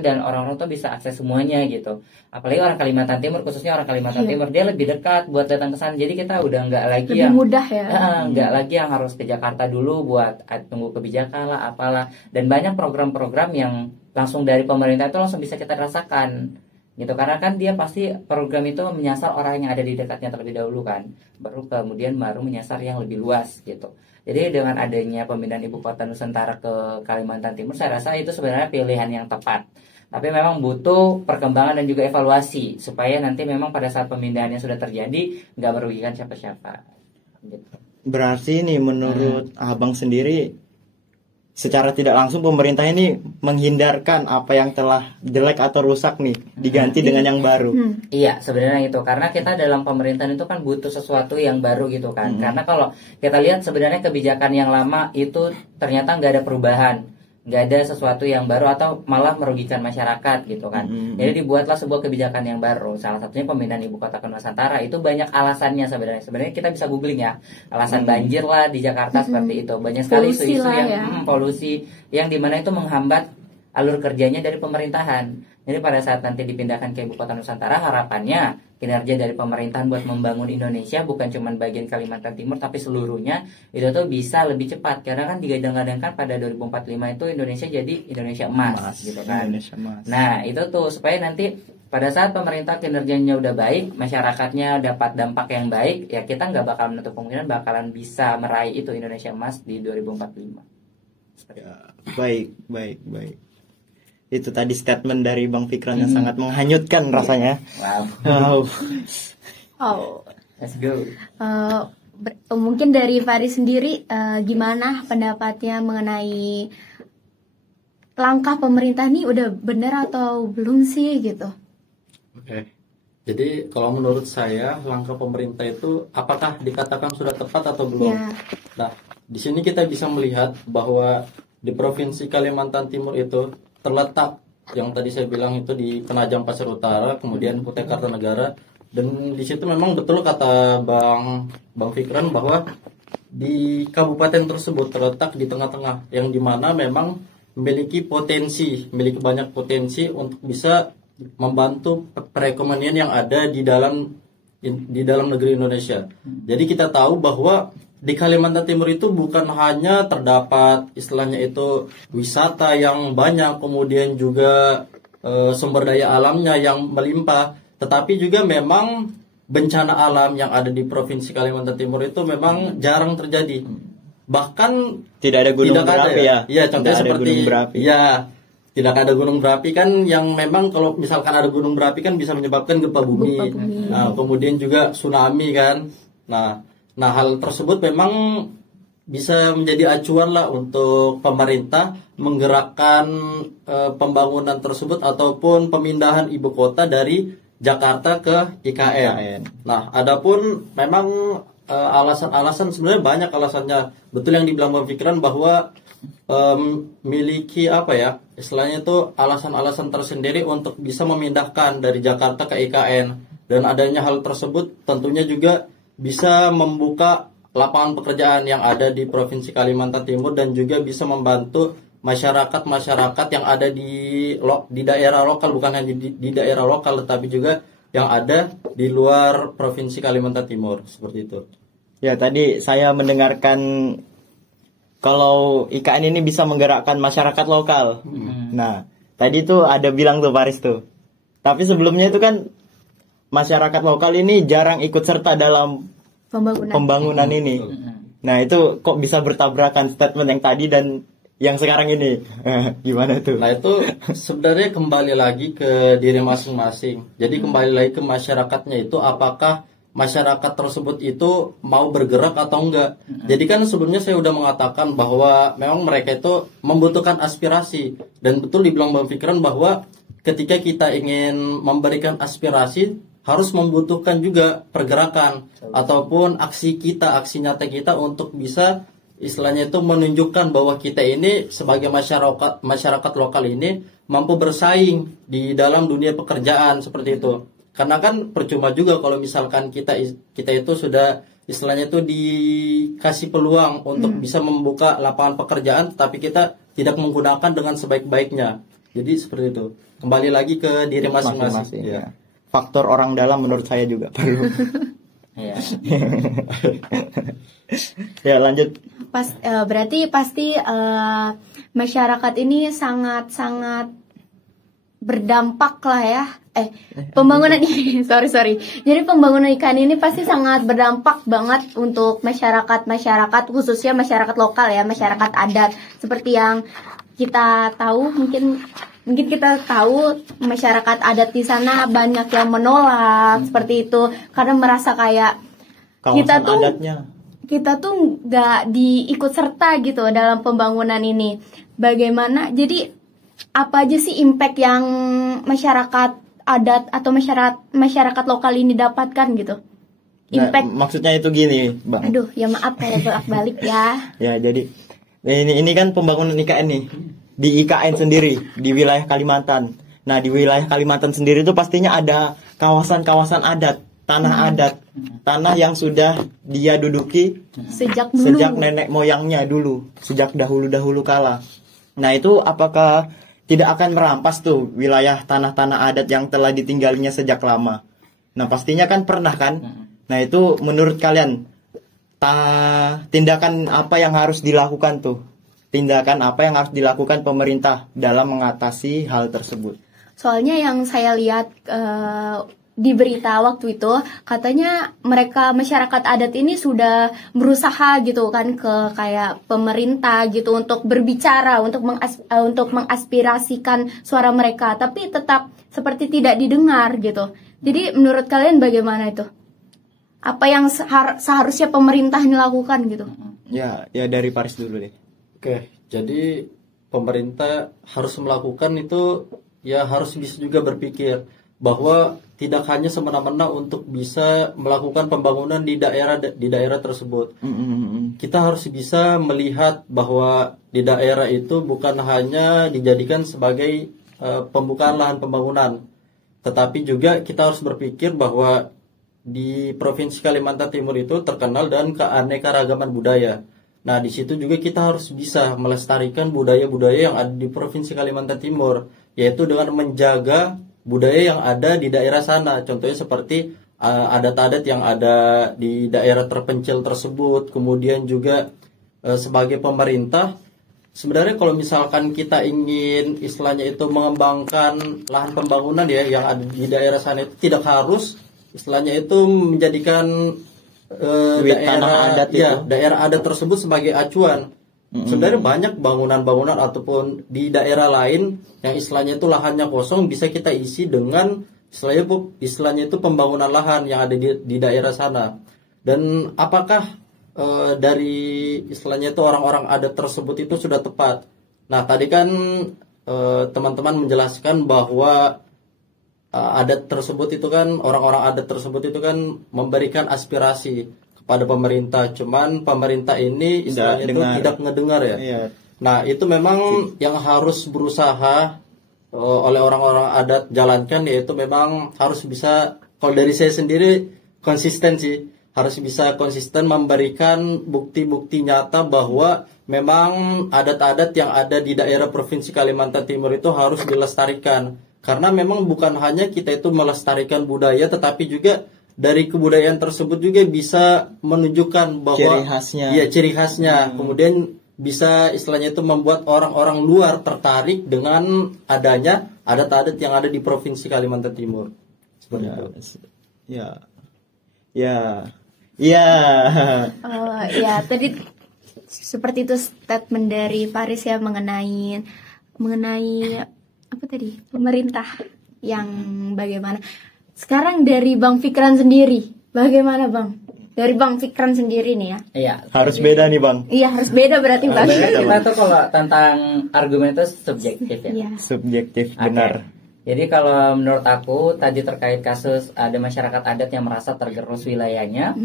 dan orang-orang tuh bisa akses semuanya gitu. Apalagi orang Kalimantan Timur, khususnya orang Kalimantan Timur, dia lebih dekat buat datang ke sana. Jadi kita udah nggak lagi lebih mudah ya, nggak lagi yang harus ke Jakarta dulu buat tunggu kebijakan lah apalah. Dan banyak program-program yang langsung dari pemerintah itu langsung bisa kita rasakan gitu, karena kan dia pasti program itu menyasar orang yang ada di dekatnya terlebih dahulu kan, baru menyasar yang lebih luas gitu. Jadi dengan adanya pemindahan ibu kota Nusantara ke Kalimantan Timur, saya rasa itu sebenarnya pilihan yang tepat. Tapi memang butuh perkembangan dan juga evaluasi supaya nanti memang pada saat pemindahannya sudah terjadi nggak merugikan siapa-siapa gitu. Berarti nih menurut abang sendiri, secara tidak langsung pemerintah ini menghindarkan apa yang telah jelek atau rusak nih diganti dengan yang baru. Iya, sebenarnya itu karena kita dalam pemerintahan itu kan butuh sesuatu yang baru gitu kan. Karena kalau kita lihat sebenarnya kebijakan yang lama itu ternyata nggak ada perubahan, nggak ada sesuatu yang baru atau malah merugikan masyarakat gitu kan. Jadi dibuatlah sebuah kebijakan yang baru. Salah satunya pemindahan ibu kota ke Nusantara. Itu banyak alasannya sebenarnya. Sebenarnya kita bisa googling ya. Alasan banjir lah di Jakarta seperti itu. Banyak sekali isu-isu yang polusi yang dimana itu menghambat alur kerjanya dari pemerintahan. Jadi pada saat nanti dipindahkan ke ibu kota Nusantara, harapannya kinerja dari pemerintahan buat membangun Indonesia bukan cuma bagian Kalimantan Timur tapi seluruhnya itu tuh bisa lebih cepat, karena kan digadang-gadangkan pada 2045 itu Indonesia jadi Indonesia emas gitu kan. Nah itu tuh supaya nanti pada saat pemerintah kinerjanya udah baik, masyarakatnya dapat dampak yang baik, ya kita nggak bakal menutup kemungkinan bakalan bisa meraih itu Indonesia emas di 2045. Ya, baik. Itu tadi statement dari Bang Fikran yang sangat menghanyutkan rasanya. Wow. Let's go. Mungkin dari Faris sendiri gimana pendapatnya mengenai langkah pemerintah ini udah benar atau belum sih gitu? Oke. Jadi kalau menurut saya langkah pemerintah itu apakah dikatakan sudah tepat atau belum? Ya. Nah, di sini kita bisa melihat bahwa di Provinsi Kalimantan Timur itu terletak yang tadi saya bilang itu di Penajam Pasir Utara, kemudian Kutai Kartanegara, dan di situ memang betul kata Bang Fikran bahwa di kabupaten tersebut terletak di tengah-tengah, yang dimana memang memiliki banyak potensi untuk bisa membantu perekonomian yang ada di dalam negeri Indonesia. Jadi kita tahu bahwa di Kalimantan Timur itu bukan hanya terdapat istilahnya itu wisata yang banyak, kemudian juga sumber daya alamnya yang melimpah, tetapi juga memang bencana alam yang ada di Provinsi Kalimantan Timur itu memang jarang terjadi. Bahkan tidak ada gunung berapi ya. Iya, contohnya seperti gunung berapi. Ya, tidak ada gunung berapi kan, yang memang kalau misalkan ada gunung berapi kan bisa menyebabkan gempa bumi. Nah, kemudian juga tsunami kan. Nah, hal tersebut memang bisa menjadi acuan lah untuk pemerintah menggerakkan pembangunan tersebut ataupun pemindahan ibu kota dari Jakarta ke IKN. Nah, adapun memang alasan-alasan sebenarnya banyak alasannya. Betul yang dibilang Bang Fikran bahwa miliki istilahnya itu alasan-alasan tersendiri untuk bisa memindahkan dari Jakarta ke IKN, dan adanya hal tersebut tentunya juga bisa membuka lapangan pekerjaan yang ada di Provinsi Kalimantan Timur dan juga bisa membantu masyarakat yang ada di daerah lokal, bukan hanya di daerah lokal tetapi juga yang ada di luar Provinsi Kalimantan Timur, seperti itu. Ya, tadi saya mendengarkan kalau IKN ini bisa menggerakkan masyarakat lokal. Nah, Tadi tuh ada bilang tuh Paris tuh. Tapi sebelumnya itu kan masyarakat lokal ini jarang ikut serta dalam pembangunan ini. Nah itu kok bisa bertabrakan statement yang tadi dan yang sekarang ini. Gimana tuh? Nah itu sebenarnya kembali lagi ke diri masing-masing. Jadi kembali lagi ke masyarakatnya itu, apakah masyarakat tersebut itu mau bergerak atau enggak. Jadi kan sebelumnya saya udah mengatakan bahwa memang mereka itu membutuhkan aspirasi. Dan betul dibilang Bang Fikran bahwa ketika kita ingin memberikan aspirasi, harus membutuhkan juga pergerakan ataupun aksi nyata kita untuk bisa istilahnya itu menunjukkan bahwa kita ini sebagai masyarakat lokal ini mampu bersaing di dalam dunia pekerjaan seperti itu. Karena kan percuma juga kalau misalkan kita itu sudah istilahnya itu dikasih peluang untuk bisa membuka lapangan pekerjaan, tapi kita tidak menggunakan dengan sebaik-baiknya. Jadi seperti itu. Kembali lagi ke diri masing-masing. Ya. Faktor orang dalam menurut saya juga perlu. Ya lanjut. Berarti pasti masyarakat ini sangat berdampak lah ya. Pembangunan ini sorry. Jadi pembangunan ikan ini pasti sangat berdampak banget untuk masyarakat khususnya masyarakat lokal ya, masyarakat adat. Seperti yang kita tahu, mungkin kita tahu masyarakat adat di sana banyak yang menolak seperti itu karena merasa kayak kita tuh nggak diikut serta gitu dalam pembangunan ini. Bagaimana? Jadi apa aja sih impact yang masyarakat adat atau masyarakat lokal ini dapatkan gitu? Impact. Nah, maksudnya itu gini, Bang. Aduh, ya maaf kayak bolak-balik ya. Ya, jadi ini kan pembangunan IKN nih di IKN sendiri di wilayah Kalimantan. Nah, di wilayah Kalimantan sendiri itu pastinya ada kawasan-kawasan adat, tanah adat, tanah yang sudah dia duduki sejak nenek moyangnya dulu, sejak dahulu kala. Nah, itu apakah tidak akan merampas tuh wilayah tanah-tanah adat yang telah ditinggalinya sejak lama? Nah, pastinya kan pernah kan? Nah, itu menurut kalian tindakan apa yang harus dilakukan tuh? Tindakan apa yang harus dilakukan pemerintah dalam mengatasi hal tersebut? Soalnya yang saya lihat di berita waktu itu katanya masyarakat adat ini sudah berusaha gitu kan ke kayak pemerintah gitu untuk berbicara untuk mengaspirasikan suara mereka, tapi tetap seperti tidak didengar gitu. Jadi menurut kalian bagaimana itu? Apa yang seharusnya pemerintah lakukan gitu? Ya dari Paris dulu deh. Oke, jadi pemerintah harus melakukan itu, ya harus bisa juga berpikir bahwa tidak hanya semena-mena untuk bisa melakukan pembangunan di daerah tersebut. Kita harus bisa melihat bahwa di daerah itu bukan hanya dijadikan sebagai pembukaan lahan pembangunan, tetapi juga kita harus berpikir bahwa di Provinsi Kalimantan Timur itu terkenal dengan keanekaragaman budaya. Nah, di situ juga kita harus bisa melestarikan budaya-budaya yang ada di Provinsi Kalimantan Timur, yaitu dengan menjaga budaya yang ada di daerah sana. Contohnya seperti adat-adat yang ada di daerah terpencil tersebut. Kemudian juga sebagai pemerintah, sebenarnya kalau misalkan kita ingin istilahnya itu mengembangkan lahan pembangunan ya yang ada di daerah sana, itu tidak harus istilahnya itu menjadikan daerah adat tersebut sebagai acuan. Sebenarnya banyak bangunan-bangunan ataupun di daerah lain yang istilahnya itu lahannya kosong bisa kita isi dengan istilahnya itu pembangunan lahan yang ada di daerah sana. Dan apakah dari istilahnya itu orang-orang adat tersebut itu sudah tepat? Nah, tadi kan teman-teman menjelaskan bahwa adat tersebut itu kan, orang-orang adat tersebut itu kan memberikan aspirasi kepada pemerintah, cuman pemerintah ini istilahnya itu tidak ngedengar ya. Iya. Nah, itu memang yang harus berusaha oleh orang-orang adat jalankan, yaitu memang harus bisa, kalau dari saya sendiri konsisten sih, harus bisa konsisten memberikan bukti-bukti nyata bahwa memang adat-adat yang ada di daerah Provinsi Kalimantan Timur itu harus dilestarikan. Karena memang bukan hanya kita itu melestarikan budaya, tetapi juga dari kebudayaan tersebut juga bisa menunjukkan bahwa ciri khasnya. Kemudian bisa istilahnya itu membuat orang-orang luar tertarik dengan adanya adat-adat yang ada di Provinsi Kalimantan Timur. Seperti itu. Oh ya, tadi seperti itu statement dari Faris ya mengenai apa tadi, pemerintah yang bagaimana. Sekarang dari Bang Fikran sendiri, bagaimana Bang? Dari Bang Fikran sendiri nih ya. Iya. Harus beda nih Bang. Iya harus beda berarti Bang. Kita tuh kalau tentang argumen itu subjektif ya. Iya. Subjektif, Oke. benar. Jadi kalau menurut aku tadi terkait kasus ada masyarakat adat yang merasa tergerus wilayahnya.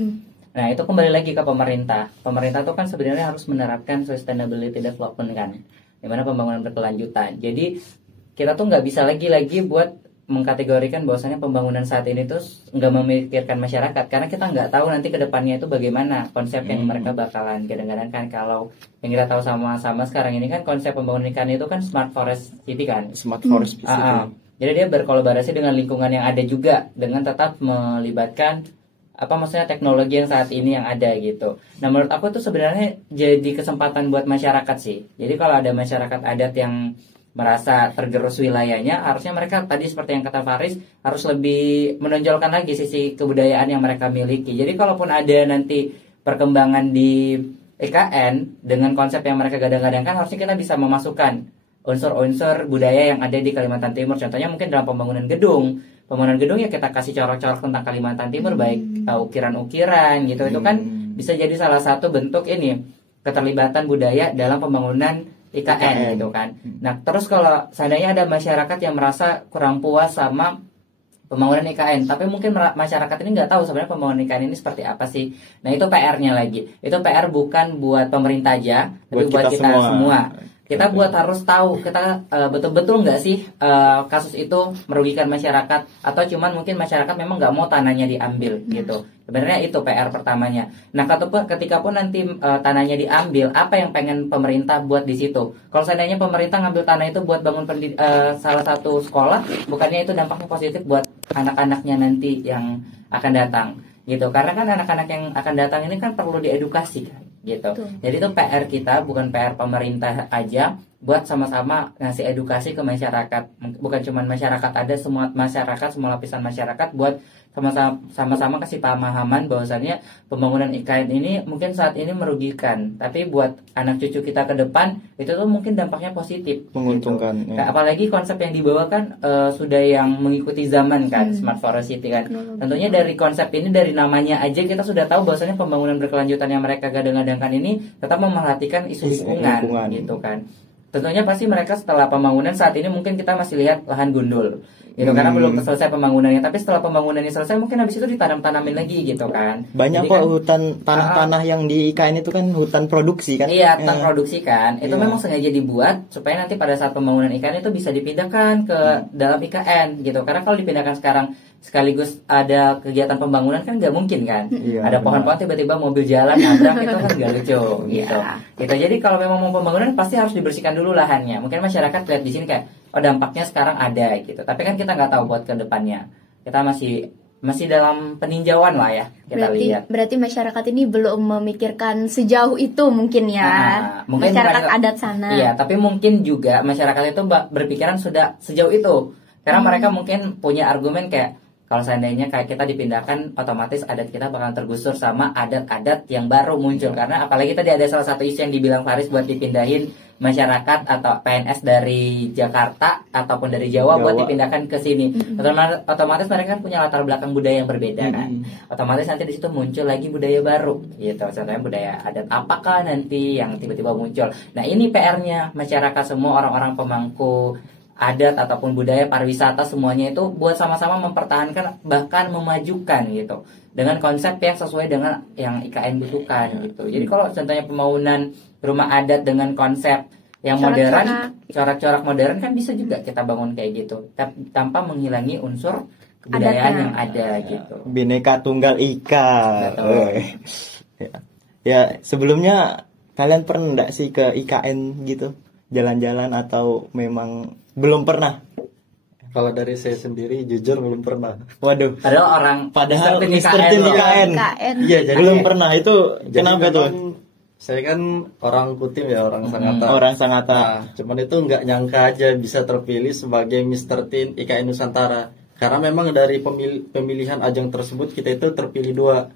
Nah itu kembali lagi ke pemerintah. Pemerintah itu kan sebenarnya harus menerapkan sustainability development kan, dimana pembangunan berkelanjutan. Jadi kita tuh nggak bisa lagi buat mengkategorikan bahwasanya pembangunan saat ini tuh nggak memikirkan masyarakat, karena kita nggak tahu nanti ke depannya itu bagaimana konsep yang mereka bakalan. Kadang-kadang kan kalau yang kita tahu sama-sama sekarang ini kan konsep pembangunan ikan itu kan smart forest city kan. Smart forest city. Jadi dia berkolaborasi dengan lingkungan yang ada juga, dengan tetap melibatkan maksudnya teknologi yang saat ini yang ada gitu. Nah menurut aku tuh sebenarnya jadi kesempatan buat masyarakat sih. Jadi kalau ada masyarakat adat yang merasa tergerus wilayahnya, harusnya mereka tadi seperti yang kata Faris harus lebih menonjolkan lagi sisi kebudayaan yang mereka miliki. Jadi kalaupun ada nanti perkembangan di IKN dengan konsep yang mereka gadang-gadangkan, harusnya kita bisa memasukkan unsur-unsur budaya yang ada di Kalimantan Timur. Contohnya mungkin dalam pembangunan gedung ya kita kasih corak-corak tentang Kalimantan Timur, baik ukiran-ukiran gitu. Itu kan bisa jadi salah satu bentuk ini keterlibatan budaya dalam pembangunan IKN gitu kan. Nah terus kalau seandainya ada masyarakat yang merasa kurang puas sama pembangunan IKN, tapi mungkin masyarakat ini nggak tahu sebenarnya pembangunan IKN ini seperti apa sih. Nah itu PR-nya lagi. Itu PR bukan buat pemerintah aja, tapi buat kita semua. Kita buat harus tahu kita betul-betul nggak sih kasus itu merugikan masyarakat, atau cuman mungkin masyarakat memang nggak mau tanahnya diambil gitu. Sebenarnya itu PR pertamanya. Nah ketika pun nanti tanahnya diambil, apa yang pengen pemerintah buat di situ? Kalau seandainya pemerintah ngambil tanah itu buat bangun salah satu sekolah, bukannya itu dampaknya positif buat anak-anaknya nanti yang akan datang gitu. Karena kan anak-anak yang akan datang ini kan perlu diedukasi kan gitu. Jadi itu PR kita, bukan PR pemerintah aja, buat sama-sama ngasih edukasi ke masyarakat. Bukan cuma masyarakat, ada semua masyarakat, semua lapisan masyarakat, buat sama-sama kasih pemahaman bahwasannya pembangunan IKN ini mungkin saat ini merugikan, tapi buat anak cucu kita ke depan itu tuh mungkin dampaknya positif, menguntungkan gitu. ya. Apalagi konsep yang dibawakan sudah yang mengikuti zaman kan, Smart Forest City kan. Tentunya dari konsep ini, dari namanya aja kita sudah tahu bahwasannya pembangunan berkelanjutan yang mereka gadang-gadangkan ini tetap memerhatikan isu lingkungan gitu kan. Tentunya pasti mereka setelah pembangunan saat ini mungkin kita masih lihat lahan gundul gitu, karena belum selesai pembangunannya. Tapi setelah pembangunannya selesai mungkin habis itu ditanam-tanamin lagi gitu kan. Banyak kok hutan tanah-tanah yang di IKN itu kan hutan produksi kan. Iya, hutan produksi kan. Itu memang sengaja dibuat supaya nanti pada saat pembangunan IKN itu bisa dipindahkan ke dalam IKN gitu. Karena kalau dipindahkan sekarang sekaligus ada kegiatan pembangunan kan nggak mungkin kan. Ada pohon-pohon tiba-tiba mobil jalan nabrak, itu kan nggak lucu gitu. Gitu. Jadi kalau memang mau pembangunan pasti harus dibersihkan dulu lahannya. Mungkin masyarakat lihat di sini kayak dampaknya sekarang ada gitu. Tapi kan kita nggak tahu buat ke depannya. Kita masih dalam peninjauan lah ya, kita lihat. Berarti masyarakat ini belum memikirkan sejauh itu mungkin ya. Mungkin masyarakat adat sana. Iya, tapi mungkin juga masyarakat itu berpikiran sudah sejauh itu. Karena mereka mungkin punya argumen kayak, kalau seandainya kayak kita dipindahkan, otomatis adat kita bakal tergusur sama adat-adat yang baru muncul. Karena apalagi tadi ada salah satu isu yang dibilang Faris buat dipindahin masyarakat atau PNS dari Jakarta ataupun dari Jawa buat dipindahkan ke sini. Otomatis mereka kan punya latar belakang budaya yang berbeda kan. Otomatis nanti di situ muncul lagi budaya baru gitu. Contohnya budaya adat apakah nanti yang tiba-tiba muncul. Nah ini PR-nya masyarakat semua, orang-orang pemangku adat ataupun budaya pariwisata semuanya itu buat sama-sama mempertahankan bahkan memajukan gitu dengan konsep yang sesuai dengan yang IKN butuhkan gitu. Jadi kalau contohnya pembangunan rumah adat dengan konsep yang modern, corak-corak modern kan bisa juga kita bangun kayak gitu tanpa menghilangi unsur kebudayaan yang ada gitu. Bhinneka Tunggal Ika. Ya, sebelumnya kalian pernah enggak sih ke IKN gitu? Jalan-jalan atau memang belum pernah? Kalau dari saya sendiri jujur belum pernah. Waduh. Padahal Mr. Tin IKN. Iya, jadi belum pernah. Itu jadi kenapa tuh? Saya kan orang Kutim ya, orang Sangatta. Orang Sangatta. Nah, cuman itu nggak nyangka aja bisa terpilih sebagai Mr. Teen IKN Nusantara. Karena memang dari pemilihan ajang tersebut kita itu terpilih 2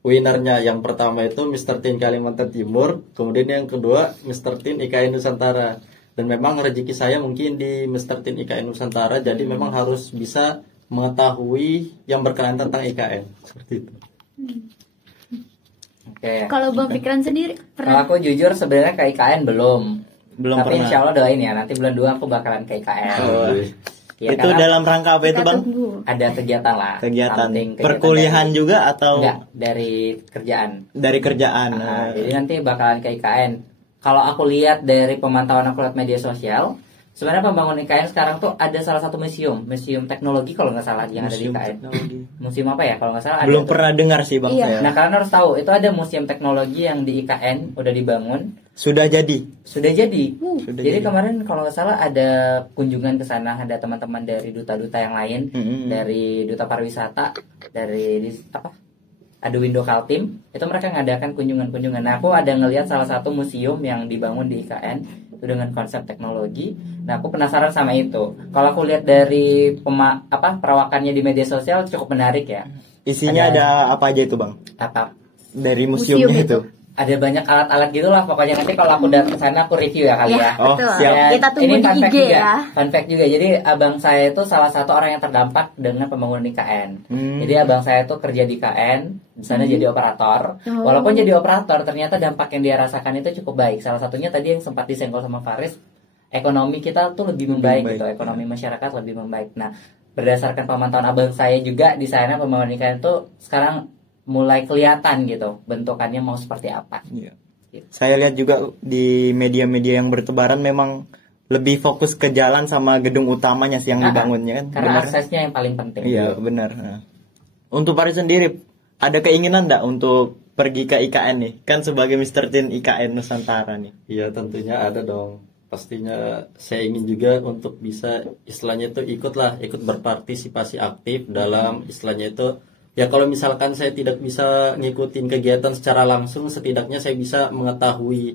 winnernya. Yang pertama itu Mr. Teen Kalimantan Timur, kemudian yang kedua Mr. Teen IKN Nusantara. Dan memang rezeki saya mungkin di Mr. Teen IKN Nusantara, jadi memang harus bisa mengetahui yang berkenaan tentang IKN seperti itu. Oke. Kalau Bang Fikran sendiri Kalau pernah? aku jujur sebenarnya ke IKN belum. Tapi pernah. insya Allah doain ya, nanti bulan 2 aku bakalan ke IKN. Ya, Itu karena dalam rangka apa itu Kita Bang? tunggu. ada kegiatan lah. Kegiatan Something, perkuliahan dari- juga atau Enggak, dari kerjaan. dari kerjaan? Nah, jadi nanti bakalan ke IKN. Kalau aku lihat dari pemantauan aku lihat media sosial, sebenarnya pembangunan IKN sekarang tuh ada salah satu museum teknologi kalau nggak salah yang ada di Museum IKN. teknologi. Museum apa ya kalau nggak salah? Belum ada tuh. pernah dengar sih Bang Iya. saya. Nah kalian harus tahu itu ada museum teknologi yang di IKN udah dibangun, Sudah jadi. sudah jadi. Sudah Jadi jadi. kemarin kalau nggak salah ada kunjungan ke sana, ada teman-teman dari duta-duta yang lain, Mm-mm. dari duta pariwisata, dari Aduwindo Kaltim, itu mereka ngadakan kunjungan-kunjungan. Nah, aku ada ngelihat salah satu museum yang dibangun di IKN itu dengan konsep teknologi. Nah, aku penasaran sama itu. Kalau aku lihat dari perawakannya di media sosial cukup menarik ya. Isinya ada apa aja itu Bang? Apa Dari Museum museumnya itu. itu. ada banyak alat-alat gitulah pokoknya nanti kalau aku datang ke sana aku review ya kali ya. Oh, betul. siap. Dan Kita tunggu ini di fun fact IG juga, ya. Fun fact juga. Jadi abang saya itu salah satu orang yang terdampak dengan pembangunan IKN. Jadi abang saya itu kerja di IKN, di sana jadi operator. Oh. Walaupun jadi operator, ternyata dampak yang dia rasakan itu cukup baik. Salah satunya tadi yang sempat disenggol sama Faris, ekonomi kita tuh lebih membaik gitu, ekonomi masyarakat lebih membaik. Nah, berdasarkan pemantauan abang saya juga di sana pembangunan IKN itu sekarang mulai kelihatan gitu bentukannya mau seperti apa. Iya. Saya lihat juga di media-media yang bertebaran memang lebih fokus ke jalan sama gedung utamanya sih yang dibangunnya kan. Karena Benar. aksesnya yang paling penting. Iya benar. Nah. Untuk Paris sendiri ada keinginan enggak untuk pergi ke IKN nih? Kan sebagai Mr. Teen IKN Nusantara nih. Iya tentunya ada dong. Pastinya saya ingin juga untuk bisa istilahnya itu ikut berpartisipasi aktif dalam istilahnya itu. Ya kalau misalkan saya tidak bisa ngikutin kegiatan secara langsung, setidaknya saya bisa mengetahui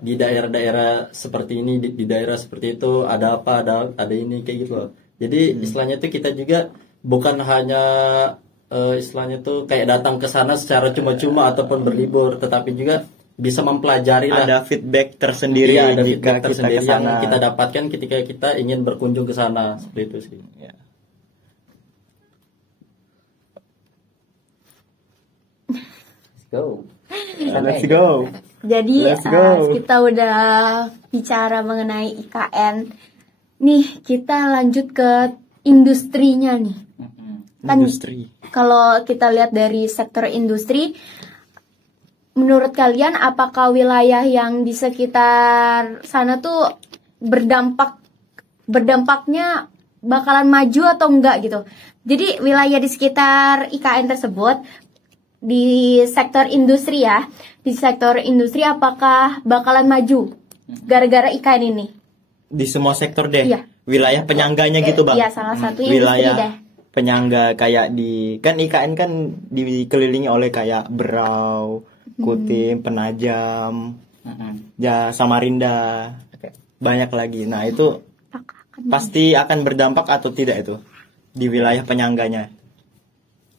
di daerah-daerah seperti ini, di daerah seperti itu ada apa, ada ini kayak gitu loh. Jadi istilahnya itu kita juga bukan hanya istilahnya itu kayak datang ke sana secara cuma-cuma ataupun berlibur, tetapi juga bisa mempelajari lah. Ada feedback tersendiri Iya, ada jika feedback kita tersendiri ke sana. yang kita dapatkan ketika kita ingin berkunjung ke sana seperti itu sih. Ya. Go. Let's go. Jadi Let's go. kita udah bicara mengenai IKN. Nih kita lanjut ke industrinya nih. Kan Industri. kalau kita lihat dari sektor industri, menurut kalian apakah wilayah yang di sekitar sana tuh berdampaknya bakalan maju atau enggak gitu? Jadi wilayah di sekitar IKN tersebut di sektor industri ya, di sektor industri apakah bakalan maju gara-gara IKN ini? Di semua sektor deh. Iya. Wilayah penyangganya gitu, Bang. Iya, salah satu industri Wilayah deh. penyangga kayak di kan IKN kan dikelilingi oleh kayak Berau, Kutim, Penajam, ya Samarinda. Oke. Banyak lagi. Nah, itu pasti akan berdampak atau tidak itu di wilayah penyangganya.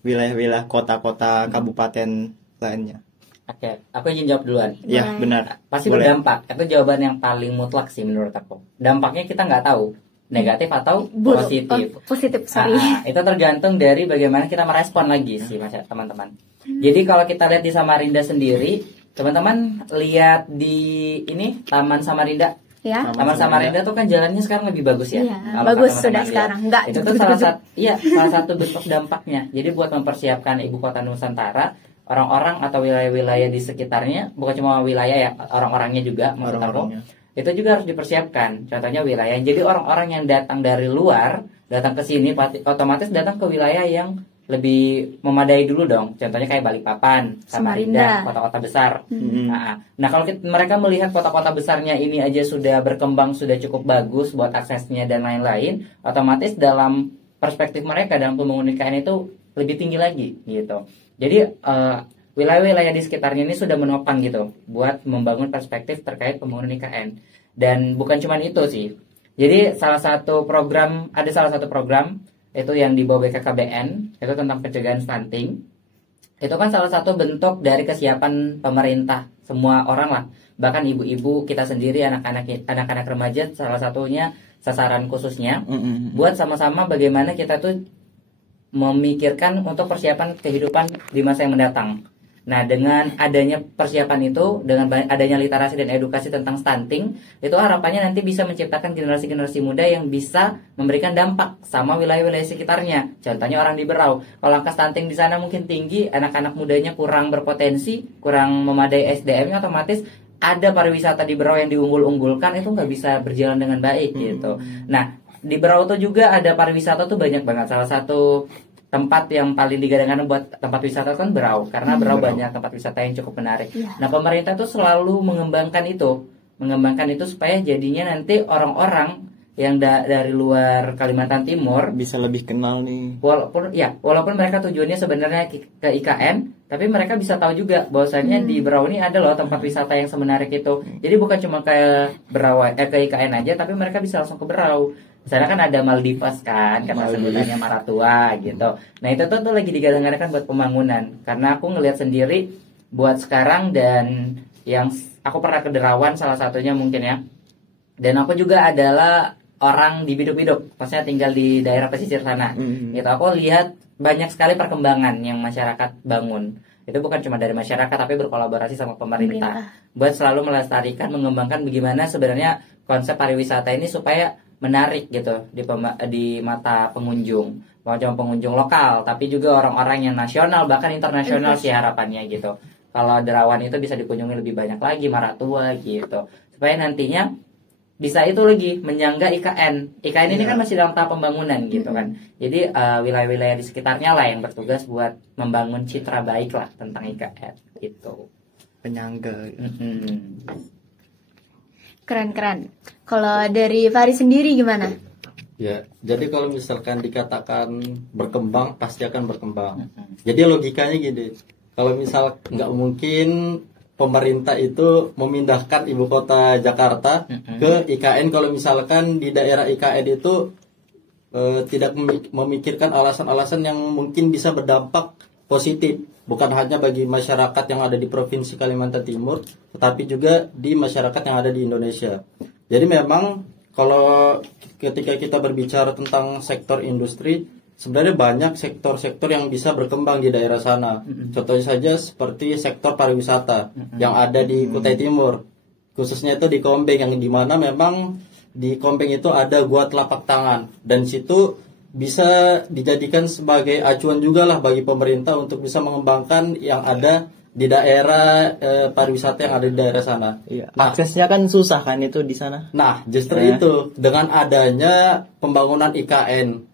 Wilayah-wilayah kota-kota kabupaten lainnya. Oke, aku izin jawab duluan. Ya, benar. Pasti Boleh. berdampak. Itu jawaban yang paling mutlak sih menurut aku. Dampaknya kita nggak tahu negatif atau Buruk. positif. Oh, positif, sorry. Itu tergantung dari bagaimana kita merespon lagi sih teman-teman. Jadi kalau kita lihat di Samarinda sendiri, teman-teman lihat di ini Taman Samarinda. Ya. Taman Samarinda tuh kan jalannya sekarang lebih bagus ya. Iya, Kalau bagus teman-teman sudah lihat. sekarang. Nggak Itu tuh jujuk-jujuk. salah satu bentuk dampaknya. Jadi buat mempersiapkan ibu kota Nusantara, orang-orang atau wilayah-wilayah di sekitarnya, bukan cuma wilayah ya, orang-orangnya juga maksud aku. Orang-orangnya. Itu juga harus dipersiapkan. Contohnya wilayah. Jadi orang-orang yang datang dari luar, datang ke sini otomatis datang ke wilayah yang lebih memadai dulu dong. Contohnya kayak Balikpapan, Samarinda, Samarinda. kota-kota besar. Nah, kalau mereka melihat kota-kota besarnya ini aja sudah berkembang, sudah cukup bagus buat aksesnya dan lain-lain, otomatis dalam perspektif mereka dalam pembangunan IKN itu lebih tinggi lagi gitu. Jadi wilayah-wilayah di sekitarnya ini sudah menopang gitu buat membangun perspektif terkait pembangunan IKN. Dan bukan cuma itu sih. Jadi ada salah satu program itu yang di bawah BKKBN, itu tentang pencegahan stunting. Itu kan salah satu bentuk dari kesiapan pemerintah, semua orang lah, bahkan ibu-ibu kita sendiri, anak-anak remaja salah satunya sasaran khususnya, buat sama-sama bagaimana kita tuh memikirkan untuk persiapan kehidupan di masa yang mendatang. Nah, dengan adanya persiapan itu, dengan adanya literasi dan edukasi tentang stunting, itu harapannya nanti bisa menciptakan generasi-generasi muda yang bisa memberikan dampak sama wilayah-wilayah sekitarnya. Contohnya orang di Berau, kalau angka stunting di sana mungkin tinggi, anak-anak mudanya kurang berpotensi, kurang memadai SDM-nya, otomatis ada pariwisata di Berau yang diunggul-unggulkan, itu nggak bisa berjalan dengan baik gitu. Nah, di Berau tuh juga ada pariwisata tuh banyak banget. Salah satu tempat yang paling digadang-gadang buat tempat wisata kan Berau, karena Berau banyak tempat wisata yang cukup menarik. Nah, pemerintah tuh selalu mengembangkan itu supaya jadinya nanti orang-orang yang dari luar Kalimantan Timur bisa lebih kenal nih. Walaupun mereka tujuannya sebenarnya ke IKN, tapi mereka bisa tahu juga bahwasanya di Berau ini ada loh tempat wisata yang semenarik itu. Jadi bukan cuma ke ke IKN aja, tapi mereka bisa langsung ke Berau. Misalnya kan ada Maldivas kan, kata sebutannya Maratua gitu. Nah itu tuh lagi digadang-gadangkan buat pembangunan. Karena aku ngelihat sendiri buat sekarang, dan yang aku pernah ke Derawan salah satunya mungkin ya. Dan aku juga adalah orang di Biduk-Biduk, maksudnya tinggal di daerah pesisir sana. Gitu, aku lihat banyak sekali perkembangan yang masyarakat bangun. Itu bukan cuma dari masyarakat, tapi berkolaborasi sama pemerintah. Buat selalu melestarikan, mengembangkan bagaimana sebenarnya konsep pariwisata ini supaya menarik gitu di mata pengunjung, bukan cuma pengunjung lokal, tapi juga orang-orang yang nasional bahkan internasional sih harapannya gitu. Kalau Derawan itu bisa dikunjungi lebih banyak lagi, Maratua gitu, supaya nantinya bisa itu lagi menyangga IKN. IKN ini kan masih dalam tahap pembangunan gitu kan. Jadi wilayah-wilayah di sekitarnya lah yang bertugas buat membangun citra baik lah tentang IKN gitu. Penyangga. Keren. Kalau dari Faris sendiri gimana? Ya, jadi kalau misalkan dikatakan berkembang, pasti akan berkembang. Jadi logikanya gini, kalau misal nggak mungkin pemerintah itu memindahkan ibu kota Jakarta ke IKN kalau misalkan di daerah IKN itu tidak memikirkan alasan-alasan yang mungkin bisa berdampak positif, bukan hanya bagi masyarakat yang ada di Provinsi Kalimantan Timur, tetapi juga di masyarakat yang ada di Indonesia. Jadi memang kalau ketika kita berbicara tentang sektor industri, sebenarnya banyak sektor-sektor yang bisa berkembang di daerah sana. Contohnya saja seperti sektor pariwisata yang ada di Kutai Timur, khususnya itu di Kompeng, yang dimana memang di Kompeng itu ada gua telapak tangan, dan situ bisa dijadikan sebagai acuan juga lah bagi pemerintah untuk bisa mengembangkan yang ada di daerah pariwisata yang ada di daerah sana. Iya. Aksesnya kan susah kan itu di sana. Nah, justru itu dengan adanya pembangunan IKN,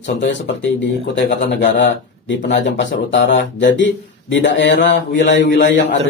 contohnya seperti di Kutai Kartanegara, di Penajam Pasar Utara. Jadi di daerah wilayah-wilayah yang ada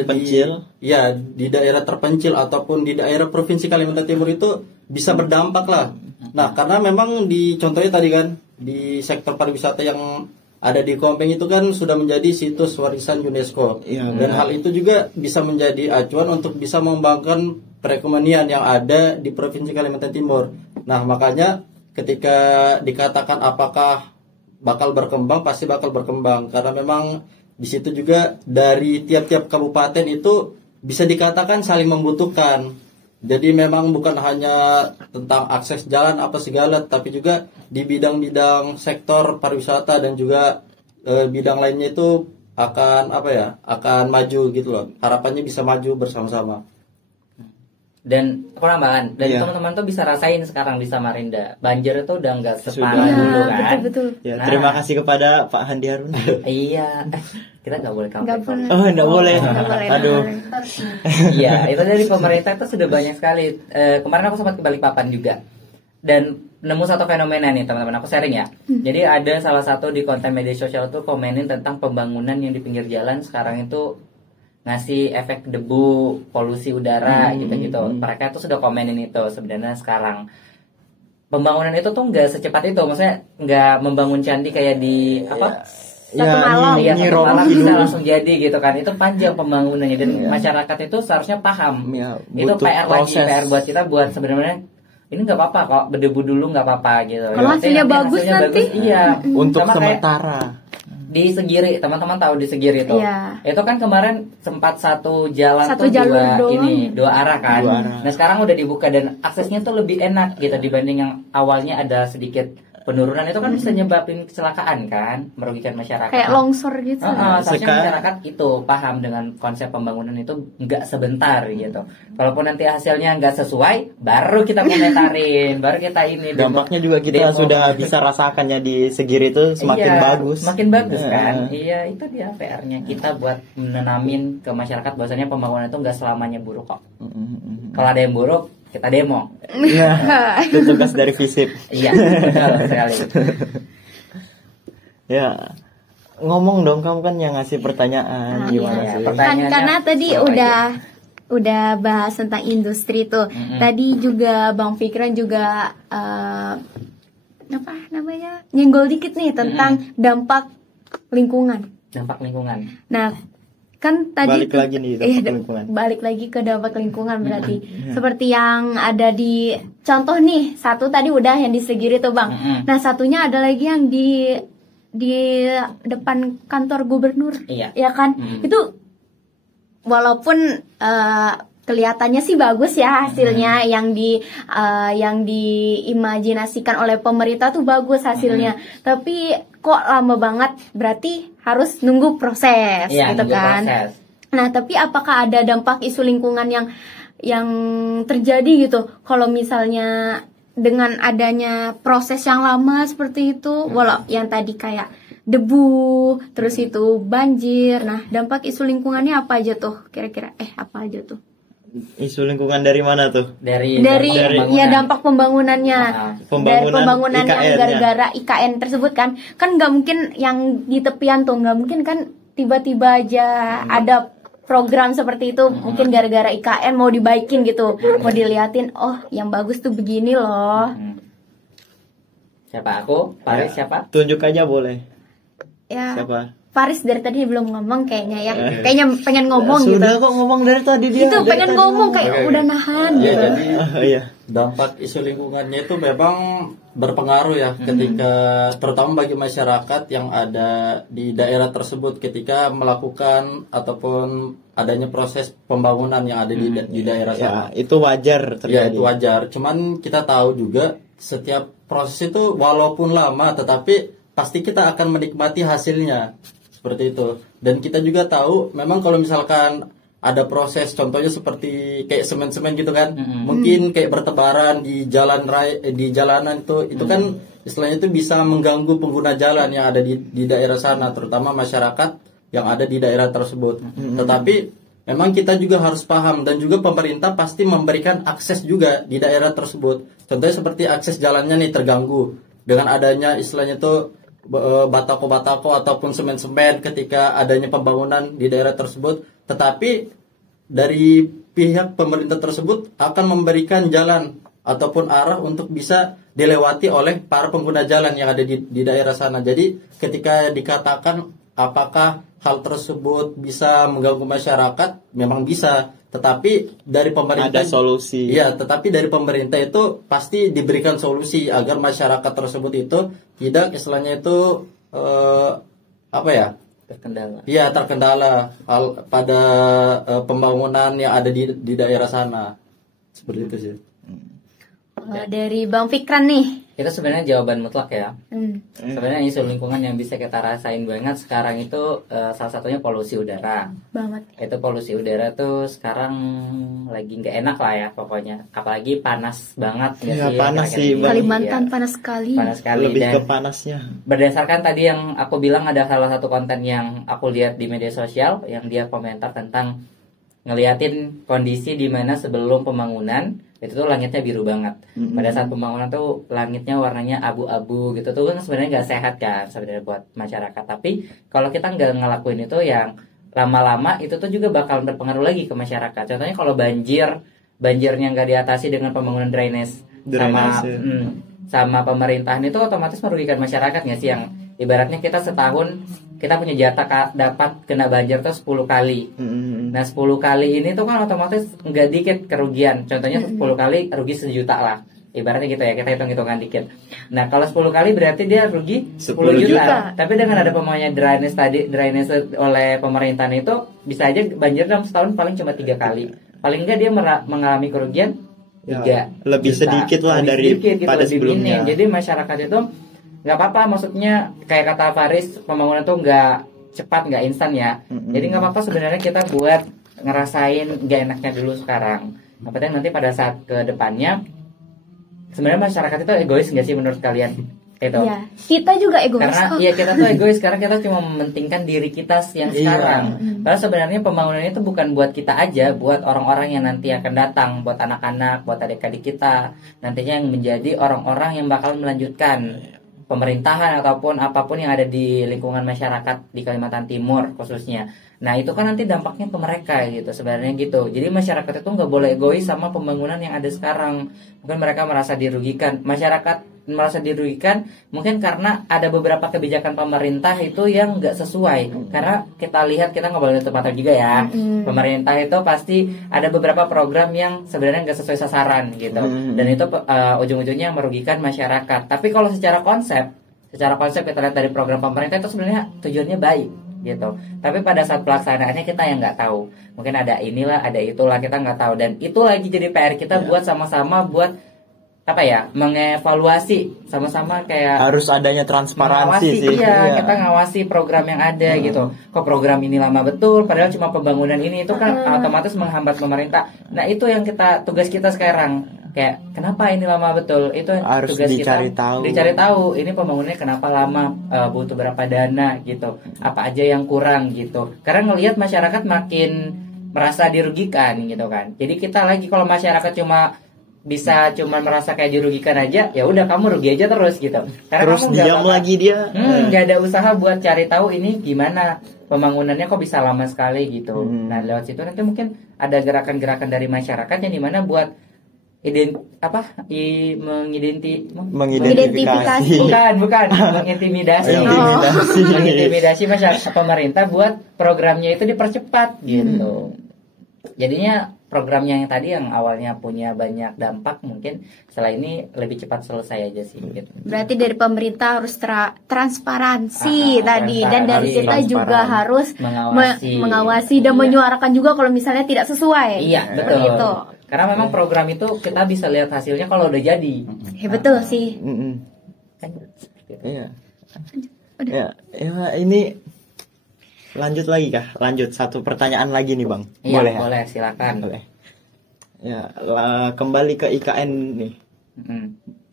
di daerah terpencil ataupun di daerah Provinsi Kalimantan Timur itu bisa berdampak lah. Nah, karena memang contohnya tadi kan di sektor pariwisata yang ada di Kompeng itu kan sudah menjadi situs warisan UNESCO. Dan hal itu juga bisa menjadi acuan untuk bisa mengembangkan perekonomian yang ada di Provinsi Kalimantan Timur. Nah, makanya ketika dikatakan apakah bakal berkembang, pasti bakal berkembang, karena memang di situ juga dari tiap-tiap kabupaten itu bisa dikatakan saling membutuhkan. Jadi memang bukan hanya tentang akses jalan apa segala, tapi juga di bidang-bidang sektor pariwisata dan juga bidang lainnya itu akan maju gitu loh. Harapannya bisa maju bersama-sama. Dan penambahan, dan teman-teman tuh bisa rasain sekarang di Samarinda, banjir itu udah nggak separah dulu kan. Betul. Ya, terima kasih kepada Pak Handi Harun. Iya, kita nggak boleh comeback. Nggak boleh. Aduh. Iya, itu dari pemerintah itu sudah banyak sekali. Kemarin aku sempat ke Balikpapan juga, dan nemu satu fenomena nih teman-teman, aku sharing ya. Jadi ada salah satu di konten media sosial tuh komenin tentang pembangunan yang di pinggir jalan sekarang itu ngasih efek debu, polusi udara gitu-gitu. Mereka tuh sudah komenin itu. Sebenarnya sekarang pembangunan itu tuh nggak secepat itu, maksudnya nggak membangun candi kayak di satu Ya, malam. Iya, Ini satu Romo malam bisa dulu. langsung jadi gitu kan. Itu panjang pembangunannya dan Iya. masyarakat itu seharusnya paham. Ya, Itu butuh PR lagi, proses. PR buat kita buat sebenarnya ini nggak apa-apa kok, berdebu dulu nggak apa-apa gitu. Kalau Yang hasilnya penting bagus nanti. iya. Untuk Sama kayak sementara. di Segiri, teman-teman tahu di Segiri itu. Iya. Itu kan kemarin sempat satu jalan Satu tuh jalur dua doang. dua arah kan. Dua arah. Nah, sekarang udah dibuka dan aksesnya tuh lebih enak gitu dibanding yang awalnya ada sedikit penurunan. Itu kan bisa nyebabin kecelakaan kan, merugikan masyarakat. Kayak longsor gitu. Seharusnya Sekarang- masyarakat itu paham dengan konsep pembangunan itu nggak sebentar gitu. Walaupun nanti hasilnya nggak sesuai, baru kita komentarin, baru kita ini. Dampaknya juga kita demo. sudah bisa rasakannya di Segiri itu semakin Iya, bagus. Semakin bagus kan. Eh. Iya, itu dia PR-nya kita buat menenamin ke masyarakat bahwasanya pembangunan itu nggak selamanya buruk kok. Kalau ada yang buruk, kita demo. Iya, itu tugas dari FISIP. Iya, betul sekali. Ya, ngomong dong, kamu kan yang ngasih pertanyaan, gimana iya, sih? pertanyaan. Kan karena tadi Apa udah bahas tentang industri tuh. Tadi juga Bang Fikran juga apa namanya? Nyenggol dikit nih tentang dampak lingkungan. Dampak lingkungan. Nah, kan tadi Balik lagi nih, dampak lingkungan. Balik lagi ke dampak lingkungan berarti. Seperti yang ada di contoh nih, satu tadi udah yang di Segiri tuh, Bang. Nah, satunya ada lagi yang di depan kantor gubernur. Iya. Ya kan? Itu walaupun kelihatannya sih bagus ya hasilnya, yang diimajinasikan oleh pemerintah tuh bagus hasilnya. Tapi kok lama banget, berarti harus nunggu proses Iya, gitu nunggu kan. proses. Nah, tapi apakah ada dampak isu lingkungan yang terjadi gitu kalau misalnya dengan adanya proses yang lama seperti itu, walau yang tadi kayak debu, terus itu banjir. Nah, dampak isu lingkungannya apa aja tuh kira-kira? Apa aja tuh? Isu lingkungan dari mana tuh? Dari Dari ya dampak pembangunannya. Dari Pembangunan pembangunan yang IKN-nya. gara-gara IKN tersebut kan nggak mungkin yang di tepian tuh, nggak mungkin kan tiba-tiba aja ada program seperti itu. Mungkin gara-gara IKN mau dibaikin gitu, mau diliatin, oh yang bagus tuh begini loh. Siapa aku? Paris siapa? Tunjuk aja boleh. Ya, Siapa? Faris dari tadi belum ngomong kayaknya ya. Kayaknya pengen ngomong gitu. Sudah kok ngomong dari tadi dia. Itu Dari pengen tadi ngomong kayak Oke. udah nahan Ya, gitu. jadi Iya. dampak isu lingkungannya itu memang berpengaruh ya ketika terutama bagi masyarakat yang ada di daerah tersebut ketika melakukan ataupun adanya proses pembangunan yang ada di daerah Ya, sana. itu wajar Ya terjadi. itu wajar. Cuman kita tahu juga setiap proses itu walaupun lama tetapi pasti kita akan menikmati hasilnya seperti itu. Dan kita juga tahu memang kalau misalkan ada proses contohnya seperti kayak semen-semen gitu kan, mungkin kayak bertebaran di jalan raya di jalanan itu kan istilahnya itu bisa mengganggu pengguna jalan yang ada di daerah sana, terutama masyarakat yang ada di daerah tersebut. Tetapi memang kita juga harus paham dan juga pemerintah pasti memberikan akses juga di daerah tersebut. Contohnya seperti akses jalannya nih terganggu dengan adanya istilahnya itu batako-batako ataupun semen-semen ketika adanya pembangunan di daerah tersebut. Tetapi dari pihak pemerintah tersebut akan memberikan jalan ataupun arah untuk bisa dilewati oleh para pengguna jalan yang ada di daerah sana. Jadi ketika dikatakan apakah hal tersebut bisa mengganggu masyarakat, memang bisa. Tetapi dari pemerintah Ada solusi. Iya, tetapi dari pemerintah itu pasti diberikan solusi agar masyarakat tersebut itu tidak istilahnya itu apa ya? Terkendala. Iya, terkendala hal pada pembangunan yang ada di daerah sana. Seperti itu sih. Dari Bang Fikran nih. Itu sebenarnya jawaban mutlak ya. Sebenarnya isu lingkungan yang bisa kita rasain banget sekarang itu salah satunya polusi udara. Banget. Itu polusi udara tuh sekarang lagi nggak enak lah ya pokoknya. Apalagi panas banget nggak Iya, sih? panas akhir-akhir sih, ini? Bang. Kalimantan Iya, panas sekali. panas sekali. Lebih Dan ke panasnya. berdasarkan tadi yang aku bilang ada salah satu konten yang aku lihat di media sosial yang dia komentar tentang ngeliatin kondisi di mana sebelum pembangunan itu tuh langitnya biru banget. Pada saat pembangunan tuh langitnya warnanya abu-abu gitu tuh kan sebenarnya nggak sehat kan sebenarnya buat masyarakat. Tapi kalau kita nggak ngelakuin itu yang lama-lama itu tuh juga bakal berpengaruh lagi ke masyarakat. Contohnya kalau banjirnya nggak diatasi dengan pembangunan drainase sama Drainase. sama pemerintahan itu otomatis merugikan masyarakat nggak sih yang ibaratnya kita setahun kita punya jatah dapat kena banjir tuh 10 kali. Nah 10 kali ini tuh kan otomatis nggak dikit kerugian. Contohnya 10 kali rugi 1 juta lah. Ibaratnya gitu ya, kita hitung-hitungan dikit. Nah kalau 10 kali berarti dia rugi 10 juta. Tapi dengan ada pembangunan drainase oleh pemerintahan itu, bisa aja banjir dalam setahun paling cuma 3 kali. Paling enggak dia mengalami kerugian 3 lebih juta. sedikit lah Lebih dari sedikit gitu, pada lebih sebelumnya. minim. Jadi masyarakat itu nggak apa-apa, maksudnya kayak kata Faris, pembangunan tuh nggak cepat, nggak instan ya. Jadi nggak apa-apa sebenarnya kita buat ngerasain nggak enaknya dulu sekarang. Yang penting nanti pada saat ke depannya, sebenarnya masyarakat itu egois nggak sih menurut kalian? Itu. Iya, kita juga egois Karena kok. ya kita tuh egois, karena kita cuma mementingkan diri kita yang sekarang. Padahal sebenarnya pembangunan itu bukan buat kita aja, buat orang-orang yang nanti akan datang, buat anak-anak, buat adik-adik kita, nantinya yang menjadi orang-orang yang bakal melanjutkan pemerintahan ataupun apapun yang ada di lingkungan masyarakat di Kalimantan Timur khususnya. Nah itu kan nanti dampaknya ke mereka gitu sebenarnya gitu. Jadi masyarakat itu nggak boleh egois sama pembangunan yang ada sekarang. Mungkin mereka merasa dirugikan. Masyarakat merasa dirugikan mungkin karena ada beberapa kebijakan pemerintah itu yang nggak sesuai. Karena kita lihat, kita nggak boleh nutup mata juga ya. Pemerintah itu pasti ada beberapa program yang sebenarnya nggak sesuai sasaran gitu. Dan itu ujung-ujungnya merugikan masyarakat. Tapi kalau secara konsep kita lihat dari program pemerintah itu sebenarnya tujuannya baik gitu. Tapi pada saat pelaksanaannya kita yang nggak tahu. Mungkin ada inilah, ada itulah, kita nggak tahu. Dan itu lagi jadi PR kita buat sama-sama buat apa ya, mengevaluasi sama-sama, kayak Harus adanya transparansi sih. Iya, kita ngawasi program yang ada gitu. Kok program ini lama betul, padahal cuma pembangunan ini, itu kan otomatis menghambat pemerintah. Nah itu yang tugas kita sekarang. Kayak kenapa ini lama betul, itu Harus tugas dicari kita tahu. dicari tahu ini pembangunannya kenapa lama, butuh berapa dana gitu, apa aja yang kurang gitu. Karena ngelihat masyarakat makin merasa dirugikan gitu kan. Jadi kita lagi, kalau masyarakat cuma merasa kayak dirugikan aja, ya udah kamu rugi aja terus gitu. Karena Terus kamu nggak diam bakal- lagi dia. nggak ada usaha buat cari tahu ini gimana pembangunannya kok bisa lama sekali gitu. Nah lewat situ nanti mungkin ada gerakan-gerakan dari masyarakat yang dimana buat Mengidentifikasi. bukan mengintimidasi mengintimidasi masyarakat, pemerintah buat programnya itu dipercepat gitu. Jadinya programnya yang tadi yang awalnya punya banyak dampak, mungkin setelah ini lebih cepat selesai aja sih gitu. Berarti dari pemerintah harus transparansi tadi, dan dari transparansi, kita juga harus mengawasi dan menyuarakan juga kalau misalnya tidak sesuai. Iya betul. Gitu. Karena memang program itu kita bisa lihat hasilnya kalau udah jadi. Betul sih. Iya. Ya, ini lanjut lagi kah? Lanjut satu pertanyaan lagi nih Bang. Iya, Boleh ya? boleh, silakan. Boleh. Ya, kembali ke IKN nih.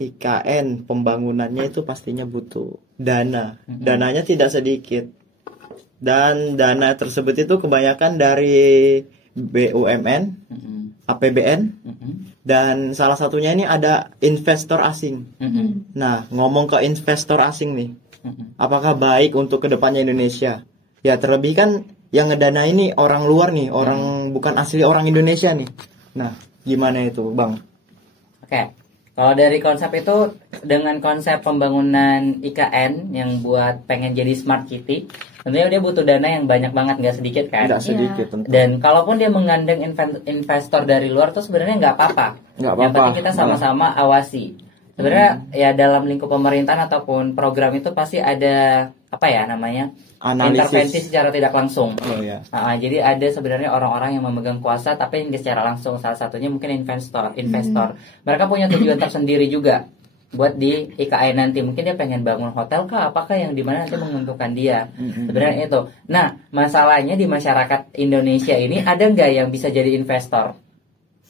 IKN pembangunannya itu pastinya butuh dana. Dananya tidak sedikit. Dan dana tersebut itu kebanyakan dari BUMN, APBN, dan salah satunya ini ada investor asing. Nah, ngomong ke investor asing nih, apakah baik untuk kedepannya Indonesia? Ya terlebih kan yang ngedana ini orang luar nih, orang bukan asli orang Indonesia nih. Nah, gimana itu Bang? Oke. Kalau dari konsep itu, dengan konsep pembangunan IKN yang buat pengen jadi smart city, tentunya dia butuh dana yang banyak banget, nggak sedikit kan? Tidak sedikit tentu. Dan kalaupun dia menggandeng investor dari luar tuh sebenarnya nggak apa-apa. Yang penting kita sama-sama awasi. Sebenarnya ya dalam lingkup pemerintahan ataupun program itu pasti ada apa ya namanya, intervensi secara tidak langsung. Jadi ada sebenarnya orang-orang yang memegang kuasa tapi yang secara langsung, salah satunya mungkin investor. Mereka punya tujuan tersendiri juga buat di IKN nanti. Mungkin dia pengen bangun hotel kah, apakah yang dimana nanti menguntungkan dia. Sebenarnya itu. Nah masalahnya di masyarakat Indonesia ini ada nggak yang bisa jadi investor?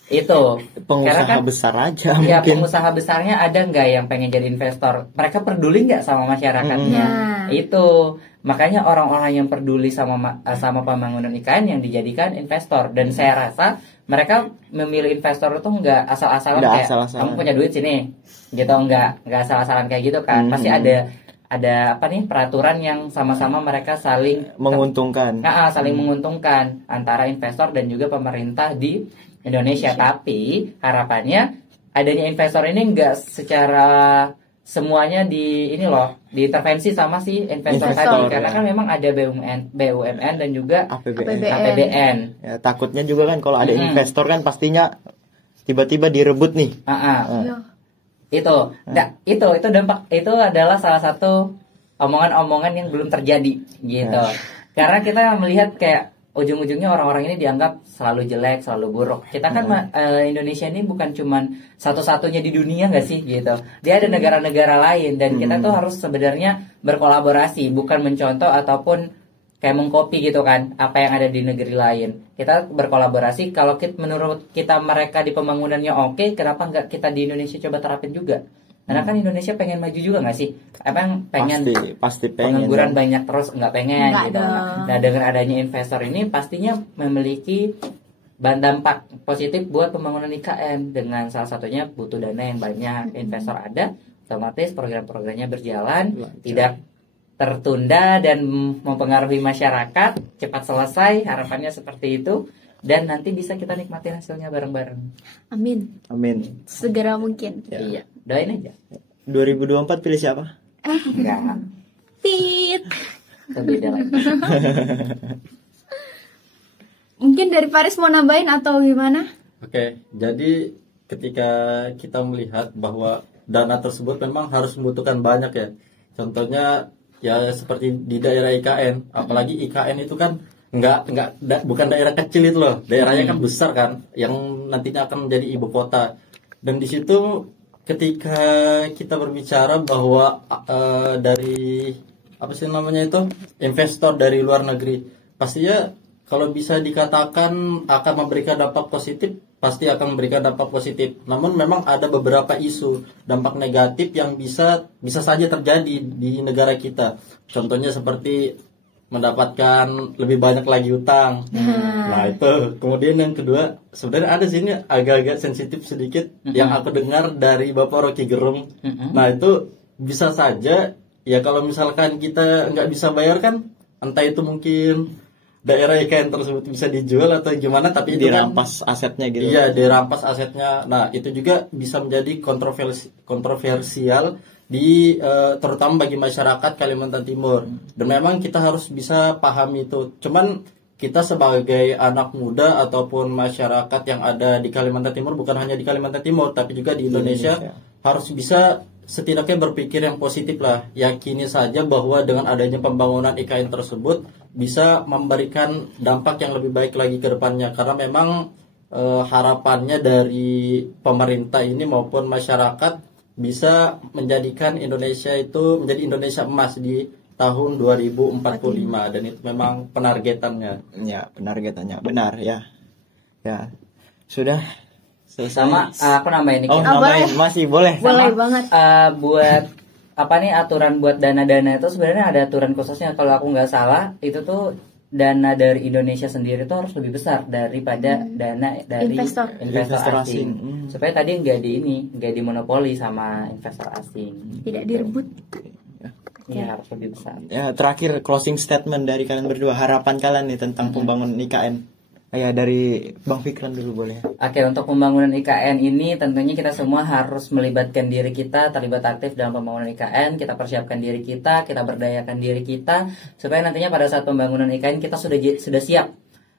Itu pengusaha besar aja ya, mungkin. pengusaha besarnya ada nggak yang pengen jadi investor? Mereka peduli nggak sama masyarakatnya? Itu makanya orang-orang yang peduli sama pembangunan IKN yang dijadikan investor. Dan saya rasa mereka memilih investor itu nggak asal-asalan kayak kamu punya duit sini gitu, nggak asal-asalan kayak gitu kan. Pasti ada apa nih, peraturan yang sama-sama mereka saling menguntungkan. Saling menguntungkan antara investor dan juga pemerintah di Indonesia. Tapi harapannya adanya investor ini nggak secara semuanya ini loh diintervensi sama si investor tadi, karena kan memang ada BUMN dan juga APBN. Ya, takutnya juga kan kalau ada investor kan pastinya tiba-tiba direbut nih. Itu dampak, itu adalah salah satu omongan-omongan yang belum terjadi gitu. Karena kita melihat kayak ujung-ujungnya orang-orang ini dianggap selalu jelek, selalu buruk. Kita kan Indonesia ini bukan cuman satu-satunya di dunia nggak sih gitu. Dia ada negara-negara lain dan kita tuh harus sebenarnya berkolaborasi, bukan mencontoh ataupun kayak mengcopy gitu kan apa yang ada di negeri lain. Kita berkolaborasi. Kalau menurut kita mereka di pembangunannya oke, kenapa nggak kita di Indonesia coba terapin juga? Karena kan Indonesia pengen maju juga nggak sih? Emang pengen pasti pengen pengangguran banyak terus nggak pengen gitu. Nah dengan adanya investor ini pastinya memiliki dampak positif buat pembangunan IKN. Dengan salah satunya butuh dana yang banyak, investor ada, otomatis program-programnya berjalan, tidak tertunda dan mempengaruhi masyarakat, cepat selesai, harapannya seperti itu. Dan nanti bisa kita nikmati hasilnya bareng-bareng. Amin. Segera mungkin. Iya, doain aja. 2024 pilih siapa? Enggak. Tit. Beda lagi. Mungkin dari Paris mau nambahin atau gimana? Oke, jadi ketika kita melihat bahwa dana tersebut memang harus membutuhkan banyak ya. Contohnya ya seperti di daerah IKN, apalagi IKN itu kan bukan daerah kecil itu loh, daerahnya kan besar kan, yang nantinya akan menjadi ibu kota. Dan di situ ketika kita berbicara bahwa dari apa sih namanya itu investor dari luar negeri, pastinya kalau bisa dikatakan akan memberikan dampak positif, pasti akan memberikan dampak positif. Namun memang ada beberapa isu dampak negatif yang bisa saja terjadi di negara kita. Contohnya seperti mendapatkan lebih banyak lagi utang. Nah itu. Kemudian yang kedua, sebenarnya ada sini agak-agak sensitif sedikit yang aku dengar dari Bapak Rocky Gerung. Nah itu bisa saja ya kalau misalkan kita nggak bisa bayar kan, entah itu mungkin daerah IKN tersebut bisa dijual atau gimana, tapi itu dirampas asetnya gitu. Iya, dirampas asetnya. Nah itu juga bisa menjadi kontroversial di terutama bagi masyarakat Kalimantan Timur. Dan memang kita harus bisa paham itu. Cuman kita sebagai anak muda ataupun masyarakat yang ada di Kalimantan Timur, bukan hanya di Kalimantan Timur tapi juga di Indonesia. Harus bisa setidaknya berpikir yang positif lah. Yakini saja bahwa dengan adanya pembangunan IKN tersebut bisa memberikan dampak yang lebih baik lagi ke depannya. Karena memang harapannya dari pemerintah ini maupun masyarakat bisa menjadikan Indonesia itu menjadi Indonesia emas di tahun 2045, dan itu memang penargetannya. Ya, penargetannya benar ya. Ya. Sudah selesai. Sama aku nambahin dikit. Nambahin masih boleh. Boleh banget. Buat apa nih aturan buat dana-dana itu sebenarnya ada aturan khususnya. Kalau aku nggak salah itu tuh dana dari Indonesia sendiri itu harus lebih besar daripada dana dari investor asing. Supaya tadi nggak dimonopoli sama investor asing. Tidak direbut. Iya, harus lebih besar. Ya, terakhir closing statement dari kalian berdua, harapan kalian nih tentang pembangunan IKN. Ya, dari Bang Fikran dulu boleh. Oke, untuk pembangunan IKN ini tentunya kita semua harus melibatkan diri kita, terlibat aktif dalam pembangunan IKN. Kita persiapkan diri kita berdayakan diri kita supaya nantinya pada saat pembangunan IKN kita sudah siap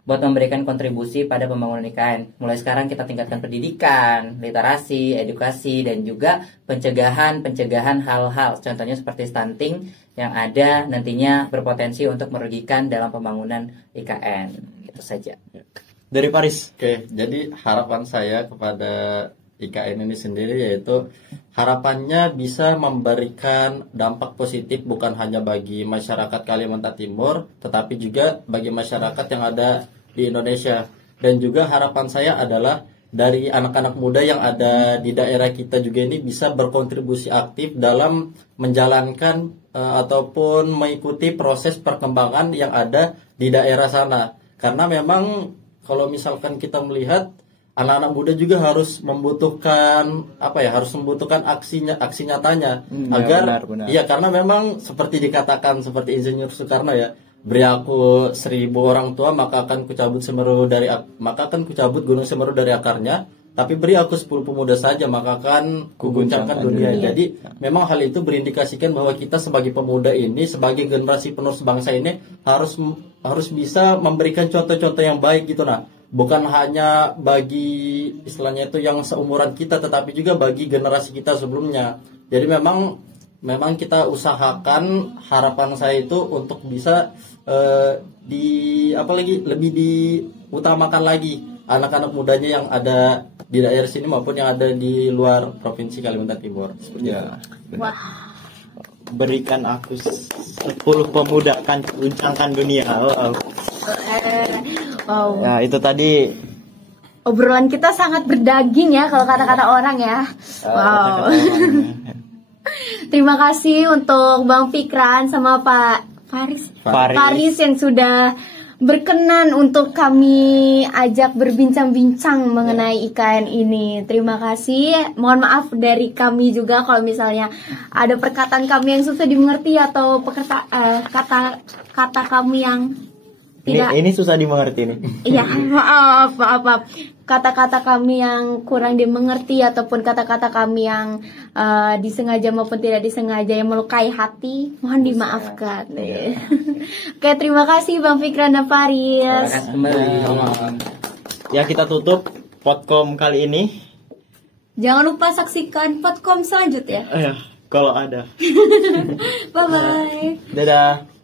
buat memberikan kontribusi pada pembangunan IKN. Mulai sekarang kita tingkatkan pendidikan, literasi, edukasi, dan juga pencegahan hal-hal, contohnya seperti stunting yang ada nantinya berpotensi untuk merugikan dalam pembangunan IKN. Itu saja. Dari Paris. Oke, jadi harapan saya kepada IKN ini sendiri yaitu harapannya bisa memberikan dampak positif bukan hanya bagi masyarakat Kalimantan Timur, tetapi juga bagi masyarakat yang ada di Indonesia. Dan juga harapan saya adalah dari anak-anak muda yang ada di daerah kita juga ini bisa berkontribusi aktif dalam menjalankan ataupun mengikuti proses perkembangan yang ada di daerah sana. Karena memang kalau misalkan kita melihat anak-anak muda juga harus membutuhkan harus membutuhkan aksi nyatanya agar benar. Iya, karena memang seperti dikatakan seperti Insinyur Soekarno ya, beri aku 1000 orang tua maka akan kucabut gunung Semeru dari akarnya, tapi beri aku 10 pemuda saja maka akan kuguncangkan dunia. Jadi memang hal itu berindikasikan bahwa kita sebagai pemuda ini, sebagai generasi penerus bangsa ini harus bisa memberikan contoh-contoh yang baik gitu nah. Bukan hanya bagi istilahnya itu yang seumuran kita, tetapi juga bagi generasi kita sebelumnya. Jadi memang kita usahakan, harapan saya itu untuk bisa lebih diutamakan lagi anak-anak mudanya yang ada di daerah sini maupun yang ada di luar provinsi Kalimantan Timur. Ya. Wah. Berikan aku 10 pemuda kan guncangkan dunia. Wow. Wow. Ya, itu tadi Obrolan kita sangat berdaging ya kalau kata-kata orang ya. Wow. Terima kasih untuk Bang Fikran sama Pak Faris yang sudah berkenan untuk kami ajak berbincang-bincang mengenai IKN ini. Terima kasih. Mohon maaf dari kami juga kalau misalnya ada perkataan kami yang susah dimengerti atau kata kami yang tidak. Ini susah dimengerti nih. Iya, maaf. Kata-kata kami yang kurang dimengerti ataupun kata-kata kami yang disengaja maupun tidak disengaja yang melukai hati, mohon dimaafkan. Oke, terima kasih Bang Fikran dan Faris. Terima kasih kembali. Ya, kita tutup Podcom kali ini. Jangan lupa saksikan Podcom selanjutnya. Ya, kalau ada. Bye-bye. Dadah.